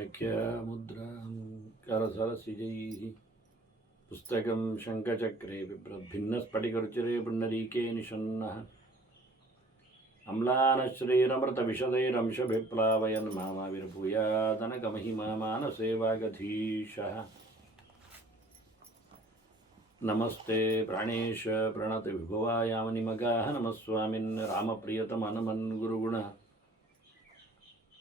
व्याख्यामुद्रां करसरसिजैः पुस्तकं शङ्खचक्रे बिभ्रद्भिन्नस्फटिकरुचिरे पुण्डरीके निषण्णः अम्लानश्रीरमृतविशदैरंशभिप्लावयन् मामाविर्भूयादनकमहिमा मानसे वागधीशः। नमस्ते प्राणेश प्रणतविभवायामनिमगाः नमः स्वामिन् रामप्रियतमनमन् गुरुगुणः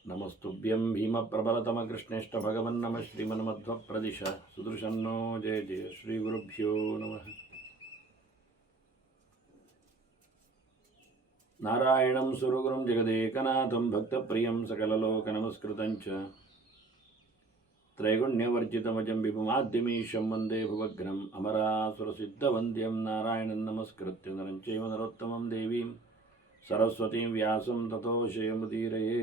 नमस्तुभ्यं भीमप्रबलतमकृष्णेष्ट भगवन्नमः श्रीमन्मध्वप्रदिश सुदृशन्नो जय जय श्रीगुरुभ्यो नमः। नारायणं सुरगुरुं जगदेकनाथं भक्तप्रियं सकललोकनमस्कृतं च त्रैगुण्यवर्जितमजं विभुमाद्यमीशं वन्दे भुवग्नम् अमरासुरसिद्धवन्द्यं नारायणं नमस्कृत्य नरं चैव नरोत्तमं देवीं सरस्वतीं व्यासं ततो जयमुदीरये।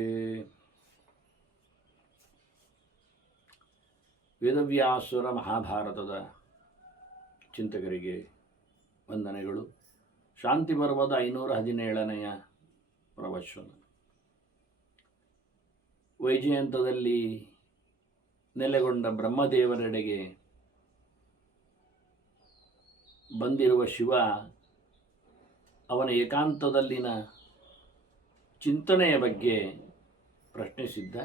ವೇದವ್ಯಾಸರ ಮಹಾಭಾರತದ ಚಿಂತಕರಿಗೆ ವಂದನೆಗಳು. ಶಾಂತಿ ಪರ್ವದ 517ನೆಯ ಪ್ರವಚನ. ವೈಜಯಂತದಲ್ಲಿ ನೆಲೆಗೊಂಡ ಬ್ರಹ್ಮದೇವರೆಡೆಗೆ ಬಂದಿರುವ ಶಿವ ಅವನ ಏಕಾಂತದಲ್ಲಿನ ಚಿಂತನೆಯ ಬಗ್ಗೆ ಪ್ರಶ್ನಿಸಿದ್ದ.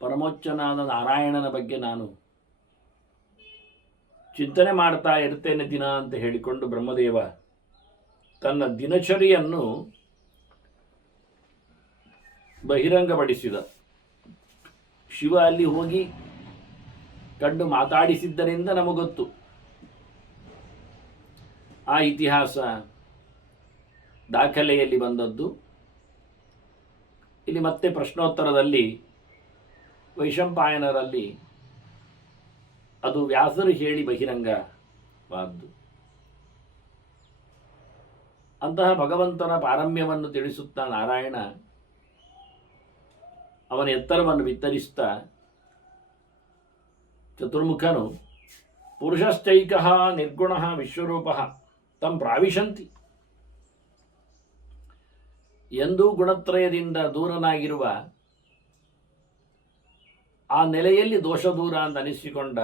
ಪರಮೋಚ್ಚನಾದ ನಾರಾಯಣನ ಬಗ್ಗೆ ನಾನು ಚಿಂತನೆ ಮಾಡ್ತಾ ಇರ್ತೇನೆ ದಿನ ಅಂತ ಹೇಳಿಕೊಂಡು ಬ್ರಹ್ಮದೇವ ತನ್ನ ದಿನಚರಿಯನ್ನು ಬಹಿರಂಗಪಡಿಸಿದ. ಶಿವ ಅಲ್ಲಿ ಹೋಗಿ ಕಂಡು ಮಾತಾಡಿಸಿದ್ದರಿಂದ ನಮಗೊತ್ತು. ಆ ಇತಿಹಾಸ ದಾಖಲೆಯಲ್ಲಿ ಬಂದದ್ದು. ಇಲ್ಲಿ ಮತ್ತೆ ಪ್ರಶ್ನೋತ್ತರದಲ್ಲಿ ವೈಶಂಪಾಯನರಲ್ಲಿ ಅದು ವ್ಯಾಸರು ಹೇಳಿ ಬಹಿರಂಗವಾದ್ದು. ಅಂತಹ ಭಗವಂತನ ಪಾರಮ್ಯವನ್ನು ತಿಳಿಸುತ್ತಾ ನಾರಾಯಣ ಅವನ ಎತ್ತರವನ್ನು ವಿಸ್ತರಿಸುತ್ತಾ ಚತುರ್ಮುಖನು ಪುರುಷಶ್ಚೈಕಃ ನಿರ್ಗುಣಃ ವಿಶ್ವರೂಪಃ ತಂ ಪ್ರಾವಿಶಂತಿ ಎಂದೂ ಗುಣತ್ರಯದಿಂದ ದೂರನಾಗಿರುವ ಆ ನೆಲೆಯಲ್ಲಿ ದೋಷ ದೂರ ಅಂತ ಅನಿಸಿಕೊಂಡ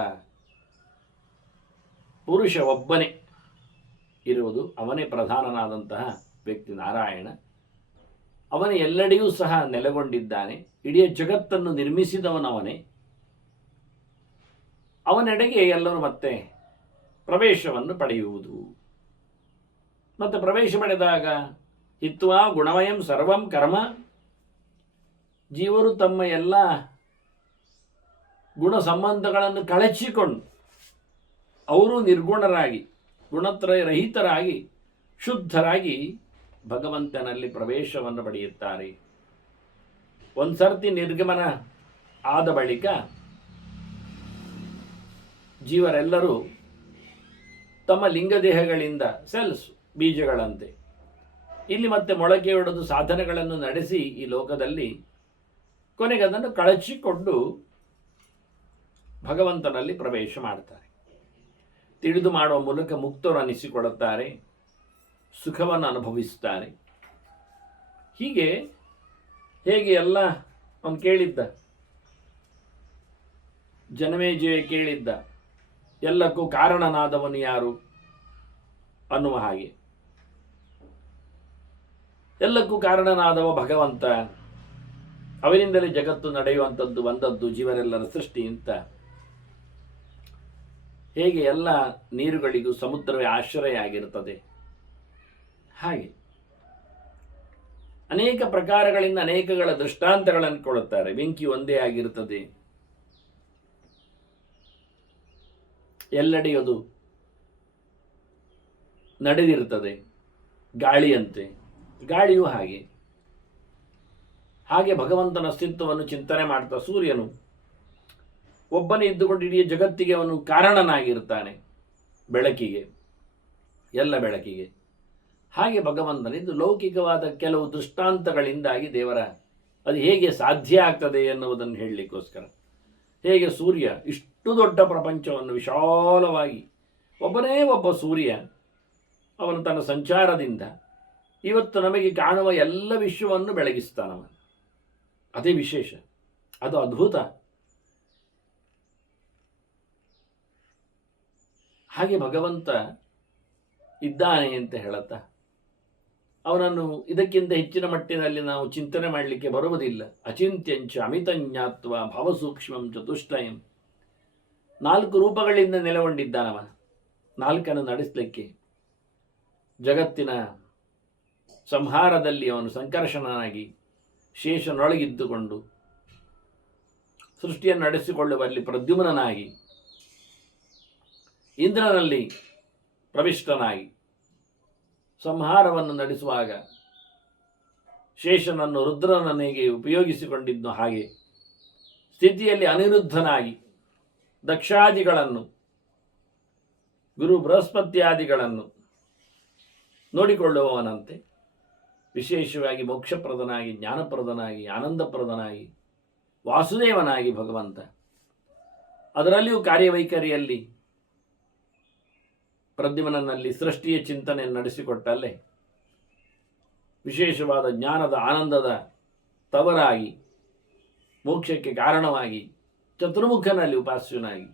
ಪುರುಷ ಒಬ್ಬನೇ ಇರುವುದು. ಅವನೇ ಪ್ರಧಾನನಾದಂತಹ ವ್ಯಕ್ತಿ ನಾರಾಯಣ. ಅವನೇ ಎಲ್ಲೆಡೆಯೂ ಸಹ ನೆಲೆಗೊಂಡಿದ್ದಾನೆ. ಇಡೀ ಜಗತ್ತನ್ನು ನಿರ್ಮಿಸಿದವನವನೇ. ಅವನೆಡೆಗೆ ಎಲ್ಲರೂ ಮತ್ತೆ ಪ್ರವೇಶವನ್ನು ಪಡೆಯುವುದು. ಮತ್ತೆ ಪ್ರವೇಶ ಪಡೆದಾಗ ಹಿತ್ವಾ ಗುಣಮಯಂ ಸರ್ವಂ ಕರ್ಮ, ಜೀವರು ತಮ್ಮ ಎಲ್ಲ ಗುಣ ಸಂಬಂಧಗಳನ್ನು ಕಳಚಿಕೊಂಡು ಅವರು ನಿರ್ಗುಣರಾಗಿ ಗುಣತ್ರಯ ರಹಿತರಾಗಿ ಶುದ್ಧರಾಗಿ ಭಗವಂತನಲ್ಲಿ ಪ್ರವೇಶವನ್ನು ಪಡೆಯುತ್ತಾರೆ. ಒಂದ್ಸರ್ತಿ ನಿರ್ಗಮನ ಆದ ಬಳಿಕ ಜೀವರೆಲ್ಲರೂ ತಮ್ಮ ಲಿಂಗದೇಹಗಳಿಂದ ಸೆಲ್ಸ್ ಬೀಜಗಳಂತೆ ಇಲ್ಲಿ ಮತ್ತೆ ಮೊಳಕೆಯೊಡೆದು ಸಾಧನೆಗಳನ್ನು ನಡೆಸಿ ಈ ಲೋಕದಲ್ಲಿ ಕೊನೆಗೆ ಅದನ್ನು ಕಳಚಿಕೊಂಡು ಭಗವಂತನಲ್ಲಿ ಪ್ರವೇಶ ಮಾಡ್ತಾರೆ. ತಿಳಿದು ಮಾಡುವ ಮೂಲಕ ಮುಕ್ತರು ಅನಿಸಿಕೊಳ್ಳುತ್ತಾರೆ, ಸುಖವನ್ನು ಅನುಭವಿಸುತ್ತಾರೆ. ಹೇಗೆ ಎಲ್ಲ ಅವನು ಕೇಳಿದ್ದ, ಜನಮೇಜಯ ಕೇಳಿದ್ದ, ಎಲ್ಲಕ್ಕೂ ಕಾರಣನಾದವನು ಯಾರು ಅನ್ನುವ ಹಾಗೆ. ಎಲ್ಲಕ್ಕೂ ಕಾರಣನಾದವ ಭಗವಂತ, ಅವನಿಂದಲೇ ಜಗತ್ತು ನಡೆಯುವಂಥದ್ದು ಬಂದದ್ದು ಜೀವರೆಲ್ಲರ ಸೃಷ್ಟಿ ಅಂತ. ಹೇಗೆ ಎಲ್ಲ ನೀರುಗಳಿಗೂ ಸಮುದ್ರವೇ ಆಶ್ರಯ ಆಗಿರುತ್ತದೆ, ಹಾಗೆ ಅನೇಕ ಪ್ರಕಾರಗಳಿಂದ ಅನೇಕಗಳ ದೃಷ್ಟಾಂತಗಳನ್ನು ಕೊಡುತ್ತಾರೆ. ಬೆಂಕಿ ಒಂದೇ ಆಗಿರುತ್ತದೆ, ಎಲ್ಲೆಡೆಯದು ನಡೆದಿರುತ್ತದೆ. ಗಾಳಿಯಂತೆ ಗಾಳಿಯೂ ಹಾಗೆ ಭಗವಂತನ ಅಸ್ತಿತ್ವವನ್ನು ಚಿಂತನೆ ಮಾಡ್ತಾ ಸೂರ್ಯನು ಒಬ್ಬನೇ ಇದ್ದುಕೊಂಡು ಇಡೀ ಜಗತ್ತಿಗೆ ಅವನು ಕಾರಣನಾಗಿರ್ತಾನೆ, ಬೆಳಕಿಗೆ, ಎಲ್ಲ ಬೆಳಕಿಗೆ. ಹಾಗೆ ಭಗವಂತನಿದ್ದು ಲೌಕಿಕವಾದ ಕೆಲವು ದೃಷ್ಟಾಂತಗಳಿಂದಾಗಿ ದೇವರ ಅದು ಹೇಗೆ ಸಾಧ್ಯ ಆಗ್ತದೆ ಎನ್ನುವುದನ್ನು ಹೇಳಲಿಕ್ಕೋಸ್ಕರ. ಹೇಗೆ ಸೂರ್ಯ ಇಷ್ಟು ದೊಡ್ಡ ಪ್ರಪಂಚವನ್ನು ವಿಶಾಲವಾಗಿ ಒಬ್ಬನೇ ಒಬ್ಬ ಸೂರ್ಯ ಅವನು ತನ್ನ ಸಂಚಾರದಿಂದ ಇವತ್ತು ನಮಗೆ ಕಾಣುವ ಎಲ್ಲ ವಿಶ್ವವನ್ನು ಬೆಳಗಿಸ್ತಾನವ. ಅದೇ ವಿಶೇಷ, ಅದು ಅದ್ಭುತ. ಹಾಗೆ ಭಗವಂತ ಇದ್ದಾನೆ ಅಂತ ಹೇಳುತ್ತಾ ಅವನನ್ನು ಇದಕ್ಕಿಂತ ಹೆಚ್ಚಿನ ಮಟ್ಟಿನಲ್ಲಿ ನಾವು ಚಿಂತನೆ ಮಾಡಲಿಕ್ಕೆ ಬರುವುದಿಲ್ಲ. ಅಚಿಂತ್ಯಂಚ ಅಮಿತಜ್ಞಾತ್ವ ಭಾವಸೂಕ್ಷ್ಮಂ ಚತುಷ್ಟಯಂ. 4 ರೂಪಗಳಿಂದ ನೆಲೆಗೊಂಡಿದ್ದಾನವ. 4 ನಡೆಸಲಿಕ್ಕೆ ಜಗತ್ತಿನ ಸಂಹಾರದಲ್ಲಿ ಅವನು ಸಂಕರ್ಷಣನಾಗಿ ಶೇಷನೊಳಗಿದ್ದುಕೊಂಡು ಸೃಷ್ಟಿಯನ್ನು ನಡೆಸಿಕೊಳ್ಳುವಲ್ಲಿ ಪ್ರದ್ಯುಮ್ನನಾಗಿ ಇಂದ್ರನಲ್ಲಿ ಪ್ರವಿಷ್ಟನಾಗಿ ಸಂಹಾರವನ್ನು ನಡೆಸುವಾಗ ಶೇಷನನ್ನು ರುದ್ರನನಿಗೆ ಉಪಯೋಗಿಸಿಕೊಂಡಿದ್ದು ಹಾಗೆ ಸ್ಥಿತಿಯಲ್ಲಿ ಅನಿರುದ್ಧನಾಗಿ ದಕ್ಷಾದಿಗಳನ್ನು ಗುರು ಬೃಹಸ್ಪತ್ಯಾದಿಗಳನ್ನು ನೋಡಿಕೊಳ್ಳುವವನಂತೆ ವಿಶೇಷವಾಗಿ ಮೋಕ್ಷಪ್ರದನಾಗಿ ಜ್ಞಾನಪ್ರದನಾಗಿ ಆನಂದಪ್ರದನಾಗಿ ವಾಸುದೇವನಾಗಿ ಭಗವಂತ ಅದರಲ್ಲಿಯೂ ಕಾರ್ಯವೈಖರಿಯಲ್ಲಿ ಪ್ರದ್ಯುಮ್ನಲ್ಲಿ ಸೃಷ್ಟಿಯ ಚಿಂತನೆ ನಡೆಸಿಕೊಟ್ಟಲ್ಲೇ ವಿಶೇಷವಾದ ಜ್ಞಾನದ ಆನಂದದ ತವರಾಗಿ ಮೋಕ್ಷಕ್ಕೆ ಕಾರಣವಾಗಿ ಚತುರ್ಮುಖನಲ್ಲಿ ಉಪಾಸ್ಯನಾಗಿ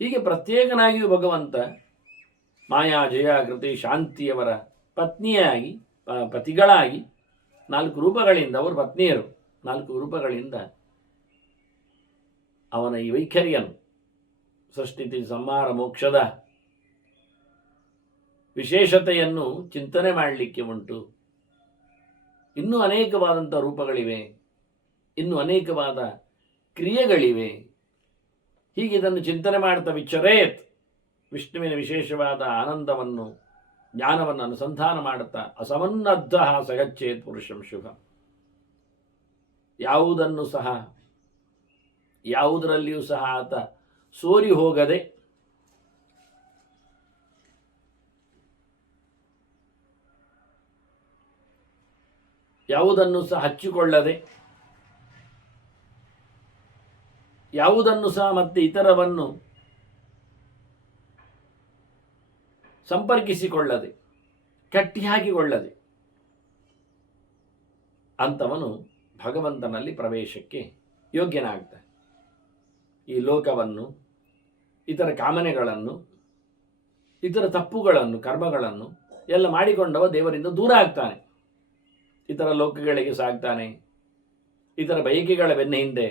ಹೀಗೆ ಪ್ರತ್ಯೇಕನಾಗಿಯೂ ಭಗವಂತ ಮಾಯಾ ಜಯಾಕೃತಿ ಶಾಂತಿಯವರ ಪತ್ನಿಯಾಗಿ ಪತಿಗಳಾಗಿ 4 ರೂಪಗಳಿಂದ ಅವರು ಪತ್ನಿಯರು 4 ರೂಪಗಳಿಂದ ಅವನ ಈ ವೈಖರಿಯನ್ನು ಸೃಷ್ಟಿ ಸಂಹಾರ ಮೋಕ್ಷದ ವಿಶೇಷತೆಯನ್ನು ಚಿಂತನೆ ಮಾಡಲಿಕ್ಕೆ ಉಂಟು. ಇನ್ನೂ ಅನೇಕವಾದಂಥ ರೂಪಗಳಿವೆ, ಇನ್ನೂ ಅನೇಕವಾದ ಕ್ರಿಯೆಗಳಿವೆ. ಹೀಗೆ ಇದನ್ನು ಚಿಂತನೆ ಮಾಡ್ತಾ ವಿಚರೇತ್ ವಿಷ್ಣುವಿನ ವಿಶೇಷವಾದ ಆನಂದವನ್ನು ಜ್ಞಾನವನ್ನು ಅನುಸಂಧಾನ ಮಾಡುತ್ತಾ ಅಸಮನ್ನದ್ಧ ಸಗಚ್ಚೇತ್ ಪುರುಷಂ ಶುಭ. ಯಾವುದರಲ್ಲಿಯೂ ಸಹ ಆತ ಸೋರಿ ಹೋಗದೆ ಯಾವುದನ್ನು ಸಹ ಹಚ್ಚಿಕೊಳ್ಳದೆ ಯಾವುದನ್ನು ಸಹ ಮತ್ತೆ ಇತರವನ್ನು ಸಂಪರ್ಕಿಸಿಕೊಳ್ಳದೆ ಕಟ್ಟಿ ಹಾಕಿಕೊಳ್ಳದೆ ಅಂಥವನು ಭಗವಂತನಲ್ಲಿ ಪ್ರವೇಶಕ್ಕೆ ಯೋಗ್ಯನಾಗ್ತಾನೆ. ಈ ಲೋಕವನ್ನು ಇತರ ಕಾಮನೆಗಳನ್ನು ಇತರ ತಪ್ಪುಗಳನ್ನು ಕರ್ಮಗಳನ್ನು ಎಲ್ಲ ಮಾಡಿಕೊಂಡವ ದೇವರಿಂದ ದೂರ ಆಗ್ತಾನೆ. ಇತರ ಲೋಕಗಳಿಗೆ ಸಾಗ್ತಾನೆ. ಇತರ ಬಯಕೆಗಳ ಬೆನ್ನ ಹಿಂದೆ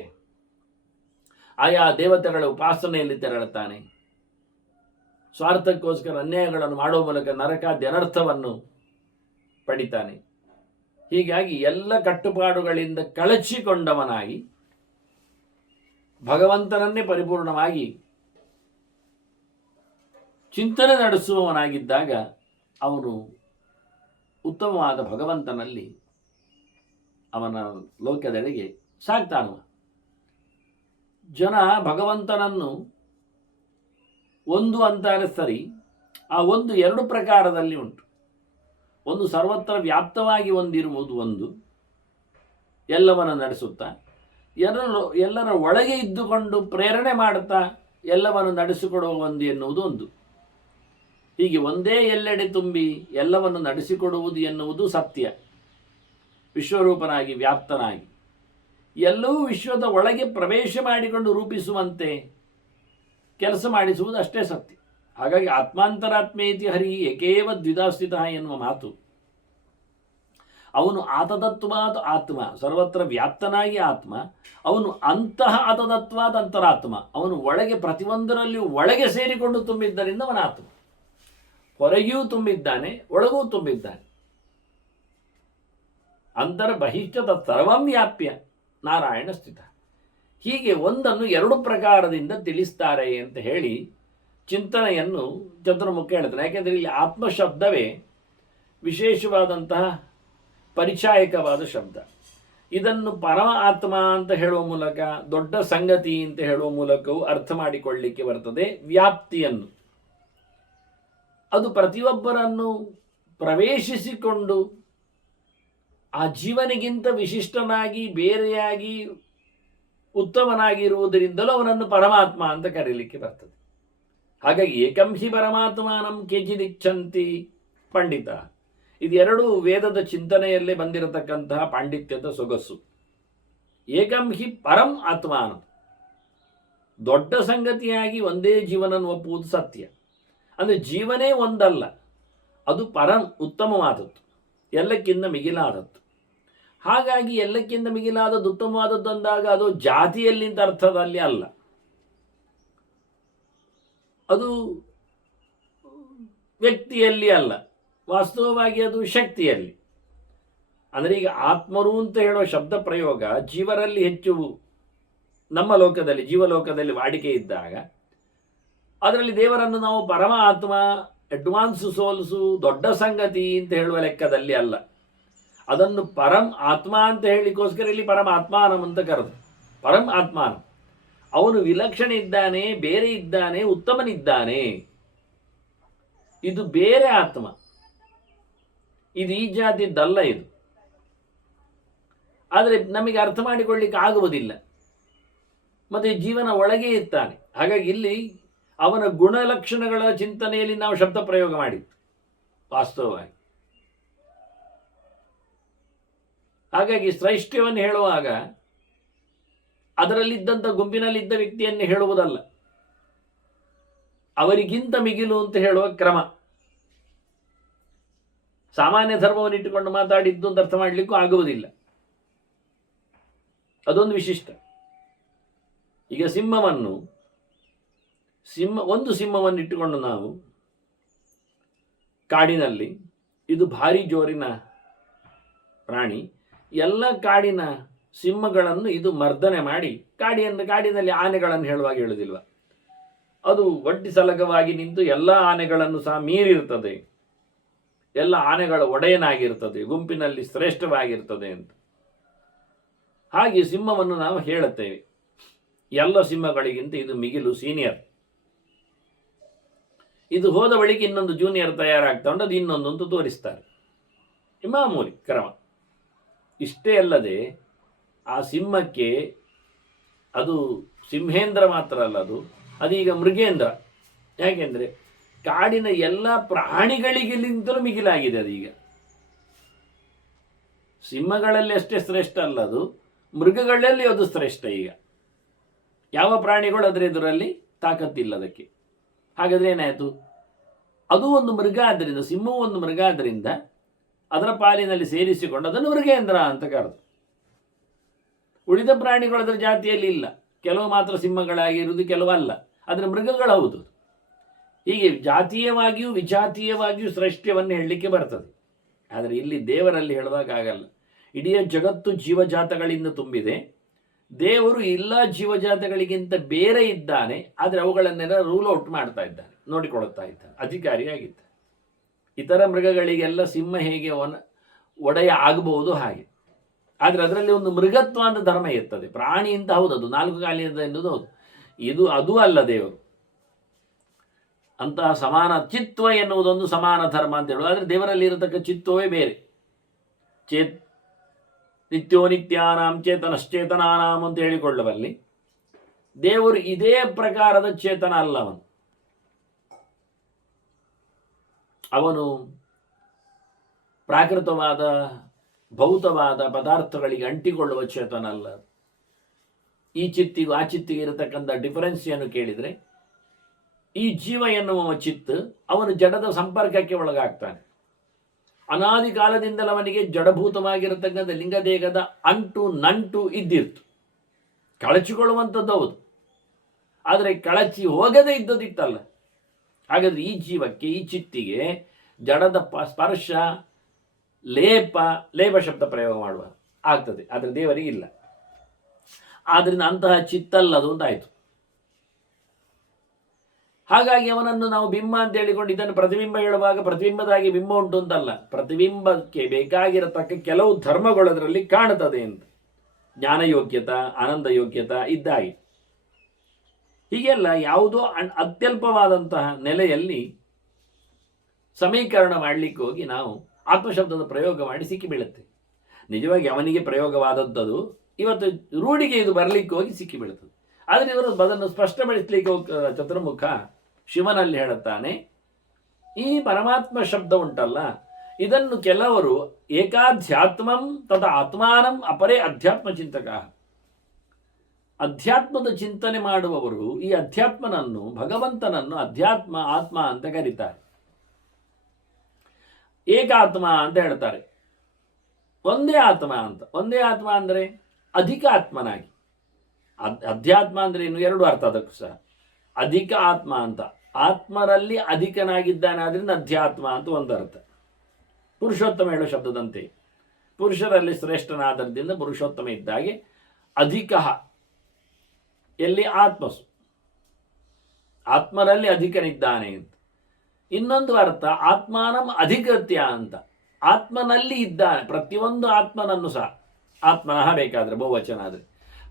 ಆಯಾ ದೇವತೆಗಳ ಉಪಾಸನೆಯಲ್ಲಿ ತೆರಳುತ್ತಾನೆ. ಸ್ವಾರ್ಥಕ್ಕೋಸ್ಕರ ಅನ್ಯಾಯಗಳನ್ನು ಮಾಡುವ ಮೂಲಕ ನರಕಾದ್ಯ ಅನರ್ಥವನ್ನು ಪಡಿತಾನೆ. ಹೀಗಾಗಿ ಎಲ್ಲ ಕಟ್ಟುಪಾಡುಗಳಿಂದ ಕಳಚಿಕೊಂಡವನಾಗಿ ಭಗವಂತನನ್ನೇ ಪರಿಪೂರ್ಣವಾಗಿ ಚಿಂತನೆ ನಡೆಸುವವನಾಗಿದ್ದಾಗ ಅವನು ಉತ್ತಮವಾದ ಭಗವಂತನಲ್ಲಿ ಅವನ ಲೋಕದೆಡೆಗೆ ಸಾಗ್ತಾನು. ಜನ ಭಗವಂತನನ್ನು ಒಂದು ಅಂತಾರೆ ಸರಿ, ಆ ಒಂದು 2 ಪ್ರಕಾರದಲ್ಲಿ ಉಂಟು. ಒಂದು ಸರ್ವತ್ರ ವ್ಯಾಪ್ತವಾಗಿ ಒಂದಿರುವುದು, ಒಂದು ಎಲ್ಲವನ್ನು ನಡೆಸುತ್ತಾ ಎಲ್ಲರ ಒಳಗೆ ಇದ್ದುಕೊಂಡು ಪ್ರೇರಣೆ ಮಾಡುತ್ತಾ ಎಲ್ಲವನ್ನು ನಡೆಸಿಕೊಡುವ ಒಂದು ಎನ್ನುವುದು ಒಂದು. ಹೀಗೆ ಒಂದೇ ಎಲ್ಲೆಡೆ ತುಂಬಿ ಎಲ್ಲವನ್ನು ನಡೆಸಿಕೊಡುವುದು ಎನ್ನುವುದು ಸತ್ಯ. ವಿಶ್ವರೂಪನಾಗಿ ವ್ಯಾಪ್ತನಾಗಿ ಎಲ್ಲವೂ ವಿಶ್ವದ ಒಳಗೆ ಪ್ರವೇಶ ಮಾಡಿಕೊಂಡು ರೂಪಿಸುವಂತೆ ಕೆಲಸ ಮಾಡಿಸುವುದು ಅಷ್ಟೇ ಸತ್ಯ. ಹಾಗಾಗಿ ಆತ್ಮಾಂತರಾತ್ಮೇತಿ ಹರಿ ಏಕೇವ ದ್ವಿಧಾಸ್ಥಿತ ಎನ್ನುವ ಮಾತು, ಅವನು ಆತದತ್ವಾದ ಆತ್ಮ, ಸರ್ವತ್ರ ವ್ಯಾಪ್ತನಾಗಿ ಆತ್ಮ, ಅವನು ಅಂತಹ ಆತದತ್ವಾದ ಅಂತರಾತ್ಮ, ಅವನು ಒಳಗೆ ಪ್ರತಿಯೊಂದರಲ್ಲಿಯೂ ಒಳಗೆ ಸೇರಿಕೊಂಡು ತುಂಬಿದ್ದರಿಂದ ಅವನ ಆತ್ಮ. ಹೊರಗಿಯೂ ತುಂಬಿದ್ದಾನೆ, ಒಳಗೂ ತುಂಬಿದ್ದಾನೆ. ಅಂತರ ಬಹಿಷ್ಠ ಸರ್ವಂ ವ್ಯಾಪ್ಯ ನಾರಾಯಣ ಸ್ಥಿತ. ಹೀಗೆ ಒಂದನ್ನು 2 ಪ್ರಕಾರದಿಂದ ತಿಳಿಸ್ತಾರೆ ಅಂತ ಹೇಳಿ ಚಿಂತನೆಯನ್ನು ಚತುರ್ಮುಖ ಹೇಳ್ತಾನೆ. ಯಾಕೆಂದರೆ ಇಲ್ಲಿ ಆತ್ಮಶಬ್ದವೇ ವಿಶೇಷವಾದಂತಹ ಪರಿಚಾಯಕವಾದ ಶಬ್ದ. ಇದನ್ನು ಪರಮ ಆತ್ಮ ಅಂತ ಹೇಳುವ ಮೂಲಕ, ದೊಡ್ಡ ಸಂಗತಿ ಅಂತ ಹೇಳುವ ಮೂಲಕವೂ ಅರ್ಥ ಮಾಡಿಕೊಳ್ಳಲಿಕ್ಕೆ ಬರ್ತದೆ. ವ್ಯಾಪ್ತಿಯನ್ನು ಅದು ಪ್ರತಿಯೊಬ್ಬರನ್ನು ಪ್ರವೇಶಿಸಿಕೊಂಡು ಆ ಜೀವನಿಗಿಂತ ವಿಶಿಷ್ಟನಾಗಿ ಬೇರೆಯಾಗಿ ಉತ್ತಮನಾಗಿರುವುದರಿಂದಲೂ ಅವನನ್ನು ಪರಮಾತ್ಮ ಅಂತ ಕರೀಲಿಕ್ಕೆ ಬರ್ತದೆ. ಹಾಗಾಗಿ ಏಕಂ ಹಿ ಪರಮಾತ್ಮಾನಂ ಕೇಚಿದಿಚ್ಛಂತಿ ಪಂಡಿತ. ಇದೆರಡೂ ವೇದದ ಚಿಂತನೆಯಲ್ಲೇ ಬಂದಿರತಕ್ಕಂತಹ ಪಾಂಡಿತ್ಯದ ಸೊಗಸು. ಏಕಂ ಹಿ ಪರಂ ಆತ್ಮಾನಂ, ದೊಡ್ಡ ಸಂಗತಿಯಾಗಿ ಒಂದೇ ಜೀವನನ್ನು ಒಪ್ಪುವುದು ಸತ್ಯ. ಅಂದರೆ ಜೀವನೇ ಒಂದಲ್ಲ, ಅದು ಪರಂ ಉತ್ತಮವಾದದ್ದು, ಎಲ್ಲಕ್ಕಿಂತ ಮಿಗಿಲಾದದ್ದು. ಹಾಗಾಗಿ ಎಲ್ಲಕ್ಕಿಂತ ಮಿಗಿಲಾದದ್ದು ಉತ್ತಮವಾದದ್ದು ಅಂದಾಗ ಅದು ಜಾತಿಯಲ್ಲಿಂತ ಅರ್ಥದಲ್ಲಿ ಅಲ್ಲ, ಅದು ವ್ಯಕ್ತಿಯಲ್ಲಿ ಅಲ್ಲ, ವಾಸ್ತವವಾಗಿ ಅದು ಶಕ್ತಿಯಲ್ಲಿ. ಅಂದರೆ ಈಗ ಆತ್ಮರು ಅಂತ ಹೇಳುವ ಶಬ್ದ ಪ್ರಯೋಗ ಜೀವರಲ್ಲಿ ಹೆಚ್ಚು ನಮ್ಮ ಲೋಕದಲ್ಲಿ ಜೀವಲೋಕದಲ್ಲಿ ವಾಡಿಕೆ ಇದ್ದಾಗ ಅದರಲ್ಲಿ ದೇವರನ್ನು ನಾವು ಪರಮ ಆತ್ಮ, ಅಡ್ವಾನ್ಸ್ ಸೋಲ್ಸು, ದೊಡ್ಡ ಸಂಗತಿ ಅಂತ ಹೇಳುವ ಲೆಕ್ಕದಲ್ಲಿ ಅಲ್ಲ. ಅದನ್ನು ಪರಂ ಆತ್ಮ ಅಂತ ಹೇಳಲಿಕ್ಕೋಸ್ಕರ ಇಲ್ಲಿ ಪರಮ ಆತ್ಮಾನಂ ಅಂತ ಕರೆದು. ಪರಂ ಆತ್ಮಾನಂ, ಅವನು ವಿಲಕ್ಷಣ ಇದ್ದಾನೆ, ಬೇರೆ ಇದ್ದಾನೆ, ಉತ್ತಮನಿದ್ದಾನೆ. ಇದು ಬೇರೆ ಆತ್ಮ, ಇದು ಈ ಜಾತಿದ್ದಲ್ಲ ಇದು. ಆದರೆ ನಮಗೆ ಅರ್ಥ ಮಾಡಿಕೊಳ್ಳಿಕ್ಕೆ ಆಗುವುದಿಲ್ಲ. ಮತ್ತೆ ಜೀವನ ಒಳಗೆ ಇರ್ತಾನೆ. ಹಾಗಾಗಿ ಇಲ್ಲಿ ಅವನ ಗುಣಲಕ್ಷಣಗಳ ಚಿಂತನೆಯಲ್ಲಿ ನಾವು ಶಬ್ದ ಪ್ರಯೋಗ ಮಾಡಿದ್ದು ವಾಸ್ತವವಾಗಿ. ಹಾಗಾಗಿ ಶ್ರೈಷ್ಠ್ಯವನ್ನು ಹೇಳುವಾಗ ಅದರಲ್ಲಿದ್ದಂಥ ಗುಂಪಿನಲ್ಲಿದ್ದ ವ್ಯಕ್ತಿಯನ್ನು ಹೇಳುವುದಲ್ಲ, ಅವರಿಗಿಂತ ಮಿಗಿಲು ಅಂತ ಹೇಳುವ ಕ್ರಮ. ಸಾಮಾನ್ಯ ಧರ್ಮವನ್ನು ಇಟ್ಟುಕೊಂಡು ಮಾತಾಡಿದ್ದು ಅಂತ ಅರ್ಥ ಮಾಡಲಿಕ್ಕೂ ಆಗುವುದಿಲ್ಲ. ಅದೊಂದು ವಿಶಿಷ್ಟ. ಈಗ ಒಂದು ಸಿಂಹವನ್ನು ಇಟ್ಟುಕೊಂಡು ನಾವು ಕಾಡಿನಲ್ಲಿ, ಇದು ಭಾರಿ ಜೋರಿನ ಪ್ರಾಣಿ, ಎಲ್ಲ ಕಾಡಿನ ಸಿಂಹಗಳನ್ನು ಇದು ಮರ್ದನೆ ಮಾಡಿ ಕಾಡಿನಲ್ಲಿ ಆನೆಗಳನ್ನು ಹೇಳುವಾಗ ಹೇಳುವುದಿಲ್ವ, ಅದು ಒಡ್ಡಿ ಸಲಗವಾಗಿ ನಿಂತು ಎಲ್ಲ ಆನೆಗಳನ್ನು ಸಹ ಮೀರಿರ್ತದೆ, ಎಲ್ಲ ಆನೆಗಳ ಒಡೆಯನಾಗಿರ್ತದೆ, ಗುಂಪಿನಲ್ಲಿ ಶ್ರೇಷ್ಠವಾಗಿರ್ತದೆ ಅಂತ. ಹಾಗೆ ಸಿಂಹವನ್ನು ನಾವು ಹೇಳುತ್ತೇವೆ, ಎಲ್ಲ ಸಿಂಹಗಳಿಗಿಂತ ಇದು ಮಿಗಿಲು, ಸೀನಿಯರ್. ಇದು ಹೋದ ಬಳಿಕ ಇನ್ನೊಂದು ಜೂನಿಯರ್ ತಯಾರಾಗ್ತಾ ಉಂಟು, ಅದು ಇನ್ನೊಂದು ಅಂತ ತೋರಿಸ್ತಾರೆ. ಮಾಮೂಲಿ ಕ್ರಮ. ಇಷ್ಟೇ ಅಲ್ಲದೆ ಆ ಸಿಂಹಕ್ಕೆ ಅದು ಸಿಂಹೇಂದ್ರ ಮಾತ್ರ ಅಲ್ಲ, ಅದೀಗ ಮೃಗೇಂದ್ರ. ಯಾಕೆಂದರೆ ಕಾಡಿನ ಎಲ್ಲ ಪ್ರಾಣಿಗಳಿಗಿಂತಲೂ ಮಿಗಿಲಾಗಿದೆ ಅದೀಗ. ಸಿಂಹಗಳಲ್ಲಿ ಅಷ್ಟೇ ಶ್ರೇಷ್ಠ ಅಲ್ಲ, ಅದು ಮೃಗಗಳಲ್ಲಿ ಅದು ಶ್ರೇಷ್ಠ. ಈಗ ಯಾವ ಪ್ರಾಣಿಗಳು ಅದರ ಎದುರಲ್ಲಿ ತಾಕತ್ತಿಲ್ಲ ಅದಕ್ಕೆ. ಹಾಗಾದರೆ ಏನಾಯಿತು? ಅದು ಒಂದು ಮೃಗ ಆದ್ದರಿಂದ, ಸಿಂಹವು ಒಂದು ಮೃಗ ಆದ್ದರಿಂದ ಅದರ ಪಾಲಿನಲ್ಲಿ ಸೇರಿಸಿಕೊಂಡು ಅದನ್ನು ಮೃಗೇಂದ್ರ ಅಂತ ಕರೆದು. ಉಳಿದ ಪ್ರಾಣಿಗಳು ಅದರ ಜಾತಿಯಲ್ಲಿ ಇಲ್ಲ, ಕೆಲವು ಮಾತ್ರ ಸಿಂಹಗಳಾಗಿರುವುದು, ಕೆಲವು ಅಲ್ಲ. ಆದರೆ ಮೃಗಗಳು ಹೌದು. ಹೀಗೆ ಜಾತೀಯವಾಗಿಯೂ ವಿಜಾತೀಯವಾಗಿಯೂ ಶ್ರೇಷ್ಠ್ಯವನ್ನು ಹೇಳಲಿಕ್ಕೆ ಬರ್ತದೆ. ಆದರೆ ಇಲ್ಲಿ ದೇವರಲ್ಲಿ ಹೇಳುವಾಗ ಆಗಲ್ಲ. ಇಡೀ ಜಗತ್ತು ಜೀವಜಾತಗಳಿಂದ ತುಂಬಿದೆ. ದೇವರು ಎಲ್ಲ ಜೀವಜಾತಗಳಿಗಿಂತ ಬೇರೆ ಇದ್ದಾನೆ, ಆದರೆ ಅವುಗಳನ್ನೆಲ್ಲ ರೂಲ್ ಔಟ್ ಮಾಡ್ತಾ ಇದ್ದಾನೆ, ನೋಡಿಕೊಳ್ಳುತ್ತಾ ಇದ್ದಾನೆ, ಅಧಿಕಾರಿಯಾಗಿದ್ದಾನೆ. ಇತರ ಮೃಗಗಳಿಗೆಲ್ಲ ಸಿಂಹ ಹೇಗೆ ಒಡೆಯ ಆಗಬಹುದು ಹಾಗೆ. ಆದರೆ ಅದರಲ್ಲಿ ಒಂದು ಮೃಗತ್ವ ಅಂತ ಧರ್ಮ ಇರ್ತದೆ. ಪ್ರಾಣಿ ಅಂತ ಹೌದದು, ನಾಲ್ಕು ಕಾಲಿಯದ ಎನ್ನುವುದು ಹೌದು. ಇದು ಅದೂ ಅಲ್ಲ ದೇವರು. ಅಂತಹ ಸಮಾನ ಚಿತ್ವ ಎನ್ನುವುದೊಂದು ಸಮಾನ ಧರ್ಮ ಅಂತ ಹೇಳುವುದು. ಆದರೆ ದೇವರಲ್ಲಿ ಇರತಕ್ಕ ಚಿತ್ವವೇ ಬೇರೆ. ನಿತ್ಯೋ ನಿತ್ಯಾನಾಂ ಚೇತನಶ್ಚೇತನಾನಾಂ ಅಂತ ಹೇಳಿಕೊಳ್ಳಬಲ್ಲಿ ದೇವರು ಇದೇ ಪ್ರಕಾರದ ಚೇತನ ಅಲ್ಲ. ಅವನು ಪ್ರಾಕೃತವಾದ ಭೌತವಾದ ಪದಾರ್ಥಗಳಿಗೆ ಅಂಟಿಕೊಳ್ಳುವ ಚೇತನ ಅಲ್ಲ. ಈ ಚಿತ್ತಿಗೂ ಆ ಚಿತ್ತಿಗೆ ಇರತಕ್ಕಂಥ ಡಿಫರೆನ್ಸಿಯನ್ನು ಕೇಳಿದರೆ, ಈ ಜೀವ ಎನ್ನುವ ಚಿತ್ತು ಅವನು ಜಡದ ಸಂಪರ್ಕಕ್ಕೆ ಒಳಗಾಗ್ತಾನೆ. ಅನಾದಿ ಕಾಲದಿಂದಲೂ ಅವನಿಗೆ ಜಡಭೂತವಾಗಿರತಕ್ಕಂಥ ಲಿಂಗದೇಹದ ಅಂಟು ನಂಟು ಇದ್ದಿರ್ತು. ಕಳಚಿಕೊಳ್ಳುವಂಥದ್ದು ಹೌದು, ಆದರೆ ಕಳಚಿ ಹೋಗದೇ ಇದ್ದದಿತ್ತಲ್ಲ. ಹಾಗಾದರೆ ಈ ಜೀವಕ್ಕೆ, ಈ ಚಿತ್ತಿಗೆ ಜಡದ ಸ್ಪರ್ಶ, ಲೇಪ ಶಬ್ದ ಪ್ರಯೋಗ ಮಾಡುವ ಆಗ್ತದೆ, ಆದರೆ ದೇವರಿಗೆ ಇಲ್ಲ. ಆದ್ದರಿಂದ ಅಂತಹ ಚಿತ್ತಲ್ಲದು ಅಂತಾಯಿತು. ಹಾಗಾಗಿ ಅವನನ್ನು ನಾವು ಬಿಂಬ ಅಂತ ಹೇಳಿಕೊಂಡು ಇದನ್ನು ಪ್ರತಿಬಿಂಬ ಹೇಳುವಾಗ ಪ್ರತಿಬಿಂಬದಾಗಿ ಬಿಂಬ ಉಂಟು ಅಂತಲ್ಲ, ಪ್ರತಿಬಿಂಬಕ್ಕೆ ಬೇಕಾಗಿರತಕ್ಕ ಕೆಲವು ಧರ್ಮಗಳು ಅದರಲ್ಲಿ ಕಾಣುತ್ತದೆ ಅಂತ. ಜ್ಞಾನ ಯೋಗ್ಯತಾ, ಆನಂದ ಯೋಗ್ಯತಾ ಇದ್ದಾಗಿ ಹೀಗೆಲ್ಲ ಯಾವುದೋ ಅತ್ಯಲ್ಪವಾದಂತಹ ನೆಲೆಯಲ್ಲಿ ಸಮೀಕರಣ ಮಾಡಲಿಕ್ಕೆ ಹೋಗಿ ನಾವು ಆತ್ಮಶಬ್ದದ ಪ್ರಯೋಗ ಮಾಡಿ ಸಿಕ್ಕಿಬೀಳುತ್ತೆ. ನಿಜವಾಗಿ ಅವನಿಗೆ ಪ್ರಯೋಗವಾದದ್ದು ಇವತ್ತು ರೂಢಿಗೆ ಇದು ಬರಲಿಕ್ಕೆ ಹೋಗಿ ಸಿಕ್ಕಿಬೀಳುತ್ತದೆ. ಆದರೆ ಇವರು ಅದನ್ನು ಸ್ಪಷ್ಟಪಡಿಸಲಿಕ್ಕೆ ಚತುರ್ಮುಖ ಶಿವನಲ್ಲಿ ಹೇಳುತ್ತಾನೆ, ಈ ಪರಮಾತ್ಮ ಶಬ್ದ ಉಂಟಲ್ಲ, ಇದನ್ನು ಕೆಲವರು ಏಕಾಧ್ಯಾತ್ಮಂ ತದ ಆತ್ಮಾನಂ ಅಪರೇ ಅಧ್ಯಾತ್ಮ ಚಿಂತಕ, ಅಧ್ಯಾತ್ಮದ ಚಿಂತನೆ ಮಾಡುವವರು ಈ ಅಧ್ಯಾತ್ಮನನ್ನು, ಭಗವಂತನನ್ನು ಅಧ್ಯಾತ್ಮ ಆತ್ಮ ಅಂತ ಕರೀತಾರೆ. ಏಕಾತ್ಮ ಅಂತ ಹೇಳ್ತಾರೆ. ಒಂದೇ ಆತ್ಮ ಅಂತ. ಒಂದೇ ಆತ್ಮ ಅಂದರೆ ಅಧಿಕ ಆತ್ಮನಾಗಿ. ಅಧ್ಯಾತ್ಮ ಅಂದರೆ ಇನ್ನು ಎರಡು ಅರ್ಥ ಅದಕ್ಕೂ ಸಹ. ಅಧಿಕ ಆತ್ಮ ಅಂತ, ಆತ್ಮರಲ್ಲಿ ಅಧಿಕನಾಗಿದ್ದಾನೆ, ಆದ್ರಿಂದ ಅಧ್ಯಾತ್ಮ ಅಂತ ಒಂದು ಅರ್ಥ. ಪುರುಷೋತ್ತಮ ಹೇಳೋ ಶಬ್ದದಂತೆ ಪುರುಷರಲ್ಲಿ ಶ್ರೇಷ್ಠನಾದರಿಂದ ಪುರುಷೋತ್ತಮ ಇದ್ದಾಗೆ ಅಧಿಕ ಎಲ್ಲಿ ಆತ್ಮಸು, ಆತ್ಮರಲ್ಲಿ ಅಧಿಕನಿದ್ದಾನೆ ಅಂತ. ಇನ್ನೊಂದು ಅರ್ಥ ಆತ್ಮಾನಂ ಅಧಿಕೃತ್ಯ ಅಂತ, ಆತ್ಮನಲ್ಲಿ ಇದ್ದಾನೆ. ಪ್ರತಿಯೊಂದು ಆತ್ಮನನ್ನು ಸಹ, ಆತ್ಮನಃ ಬೇಕಾದರೆ ಬಹುವಚನ ಆದರೆ,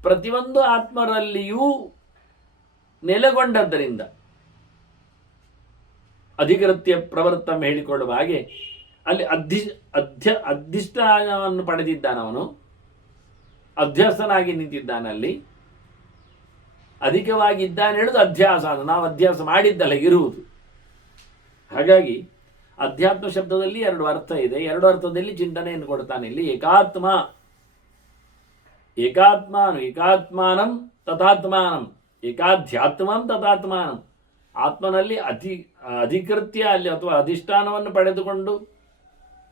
ಪ್ರತಿಯೊಂದು ಆತ್ಮರಲ್ಲಿಯೂ ನೆಲೆಗೊಂಡದ್ದರಿಂದ ಅಧಿಕೃತ್ಯ ಪ್ರವೃತ್ತಂ ಹೇಳಿಕೊಳ್ಳುವ ಹಾಗೆ ಅಲ್ಲಿ ಅಧಿಷ್ಠಾನವನ್ನು ಪಡೆದಿದ್ದಾನವನು, ಅಧ್ಯಸ್ಥನಾಗಿ ನಿಂತಿದ್ದಾನಲ್ಲಿ. ಅಧಿಕವಾಗಿ ಇದ್ದಾನೆ ಹೇಳುದು ಅಧ್ಯಾಸ, ನಾವು ಅಧ್ಯಾಸ ಮಾಡಿದ್ದಲ್ಲ, ಇರುವುದು. ಹಾಗಾಗಿ ಅಧ್ಯಾತ್ಮ ಶಬ್ದದಲ್ಲಿ ಎರಡು ಅರ್ಥ ಇದೆ. ಎರಡು ಅರ್ಥದಲ್ಲಿ ಚಿಂತನೆಯನ್ನು ಕೊಡ್ತಾನೆ ಇಲ್ಲಿ. ಏಕಾತ್ಮ, ಏಕಾತ್ಮಾನು, ಏಕಾತ್ಮಾನಂ ತಥಾತ್ಮಾನಂ, ಏಕಾಧ್ಯಾತ್ಮಂ ತಥಾತ್ಮಾನಂ. ಆತ್ಮನಲ್ಲಿ ಅಧಿಕೃತ್ಯ ಅಲ್ಲಿ ಅಥವಾ ಅಧಿಷ್ಠಾನವನ್ನು ಪಡೆದುಕೊಂಡು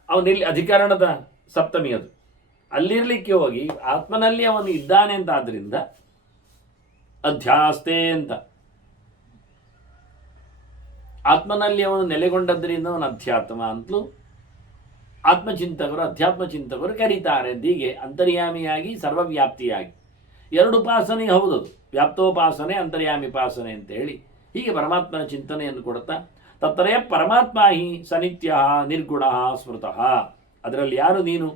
ಅವನಲ್ಲಿ ಅಧಿಕರಣದ ಸಪ್ತಮಿ ಅದು, ಅಲ್ಲಿರ್ಲಿಕ್ಕೆ ಹೋಗಿ ಆತ್ಮನಲ್ಲಿ ಅವನು ಇದ್ದಾನೆ ಅಂತ. ಆದ್ರಿಂದ ಅಧ್ಯಾಸ್ತೆ ಅಂತ, ಆತ್ಮನಲ್ಲಿ ಅವನು ನೆಲೆಗೊಂಡದ್ರಿಂದ ಅವನು ಅಧ್ಯಾತ್ಮ ಅಂತಲೂ ಆತ್ಮಚಿಂತಕರು, ಅಧ್ಯಾತ್ಮ ಚಿಂತಕರು ಕರೀತಾರೆ. ಹೀಗೆ ಅಂತರ್ಯಾಮಿಯಾಗಿ ಸರ್ವವ್ಯಾಪ್ತಿಯಾಗಿ ಎರಡು ಉಪಾಸನೆ ಹೌದು, ವ್ಯಾಪ್ತೋಪಾಸನೆ ಅಂತರ್ಯಾಮಿಪಾಸನೆ ಅಂತ ಹೇಳಿ ಹೀಗೆ ಪರಮಾತ್ಮನ ಚಿಂತನೆಯನ್ನು ಕೊಡುತ್ತಾ, ತತ್ರಯ ಪರಮಾತ್ಮ ಹಿ ಸನಿತ್ಯ ನಿರ್ಗುಣ ಸ್ಮೃತಃ. ಅದರಲ್ಲಿ ಯಾರು ನೀನು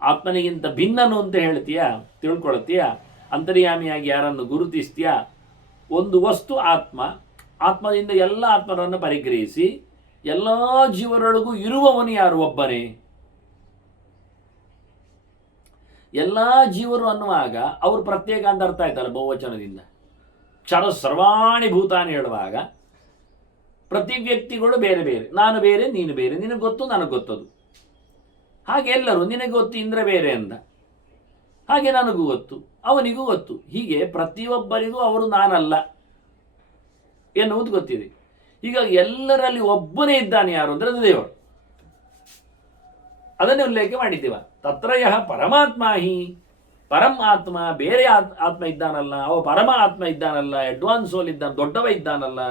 ಆತ್ಮನಿಗಿಂತ ಭಿನ್ನನು ಅಂತ ಹೇಳ್ತೀಯ, ತಿಳ್ಕೊಳ್ತೀಯ, ಅಂತರ್ಯಾಮಿಯಾಗಿ ಯಾರನ್ನು ಗುರುತಿಸ್ತೀಯ, ಒಂದು ವಸ್ತು ಆತ್ಮ, ಆತ್ಮದಿಂದ ಎಲ್ಲ ಆತ್ಮರನ್ನು ಪರಿಗ್ರಹಿಸಿ ಎಲ್ಲ ಜೀವರೊಳಗೂ ಇರುವವನು ಯಾರು? ಒಬ್ಬನೇ. ಎಲ್ಲ ಜೀವರು ಅನ್ನುವಾಗ ಅವರು ಪ್ರತ್ಯೇಕ ಅಂತ ಅರ್ಥ ಆಯ್ತಲ್ಲ ಬಹುವಚನದಿಂದ. ಕ್ಷರ ಸರ್ವಾಣಿ ಭೂತಾನಿ ಹೇಳುವಾಗ ಪ್ರತಿ ವ್ಯಕ್ತಿಗಳು ಬೇರೆ ಬೇರೆ, ನಾನು ಬೇರೆ ನೀನು ಬೇರೆ, ನಿನಗೆ ಗೊತ್ತು ನನಗೆ ಗೊತ್ತದು. ಹಾಗೆ ಎಲ್ಲರೂ ನಿನಗೆ ಗೊತ್ತು ಇಂದ್ರ ಬೇರೆ ಅಂದ, ಹಾಗೆ ನನಗೂ ಗೊತ್ತು ಅವನಿಗೂ ಗೊತ್ತು. ಹೀಗೆ ಪ್ರತಿಯೊಬ್ಬರಿಗೂ ಅವರು ನಾನಲ್ಲ ಎನ್ನುವುದು ಗೊತ್ತಿದೆ. ಈಗ ಎಲ್ಲರಲ್ಲಿ ಒಬ್ಬನೇ ಇದ್ದಾನೆ ಯಾರು ಅಂದರೆ ಅದು ದೇವರು. ಅದನ್ನೇ ಉಲ್ಲೇಖ ಮಾಡಿದ್ದೇವ. ತತ್ರಯ ಪರಮಾತ್ಮ ಹಿ, ಪರಂ ಆತ್ಮ, ಬೇರೆ ಆತ್ಮ ಇದ್ದಾನಲ್ಲ, ಅವ ಪರಮ ಆತ್ಮ ಇದ್ದಾನಲ್ಲ, ಅಡ್ವಾನ್ಸ್ ಸೋಲ್ ಇದ್ದಾನ, ದೊಡ್ಡವ ಇದ್ದಾನಲ್ಲ,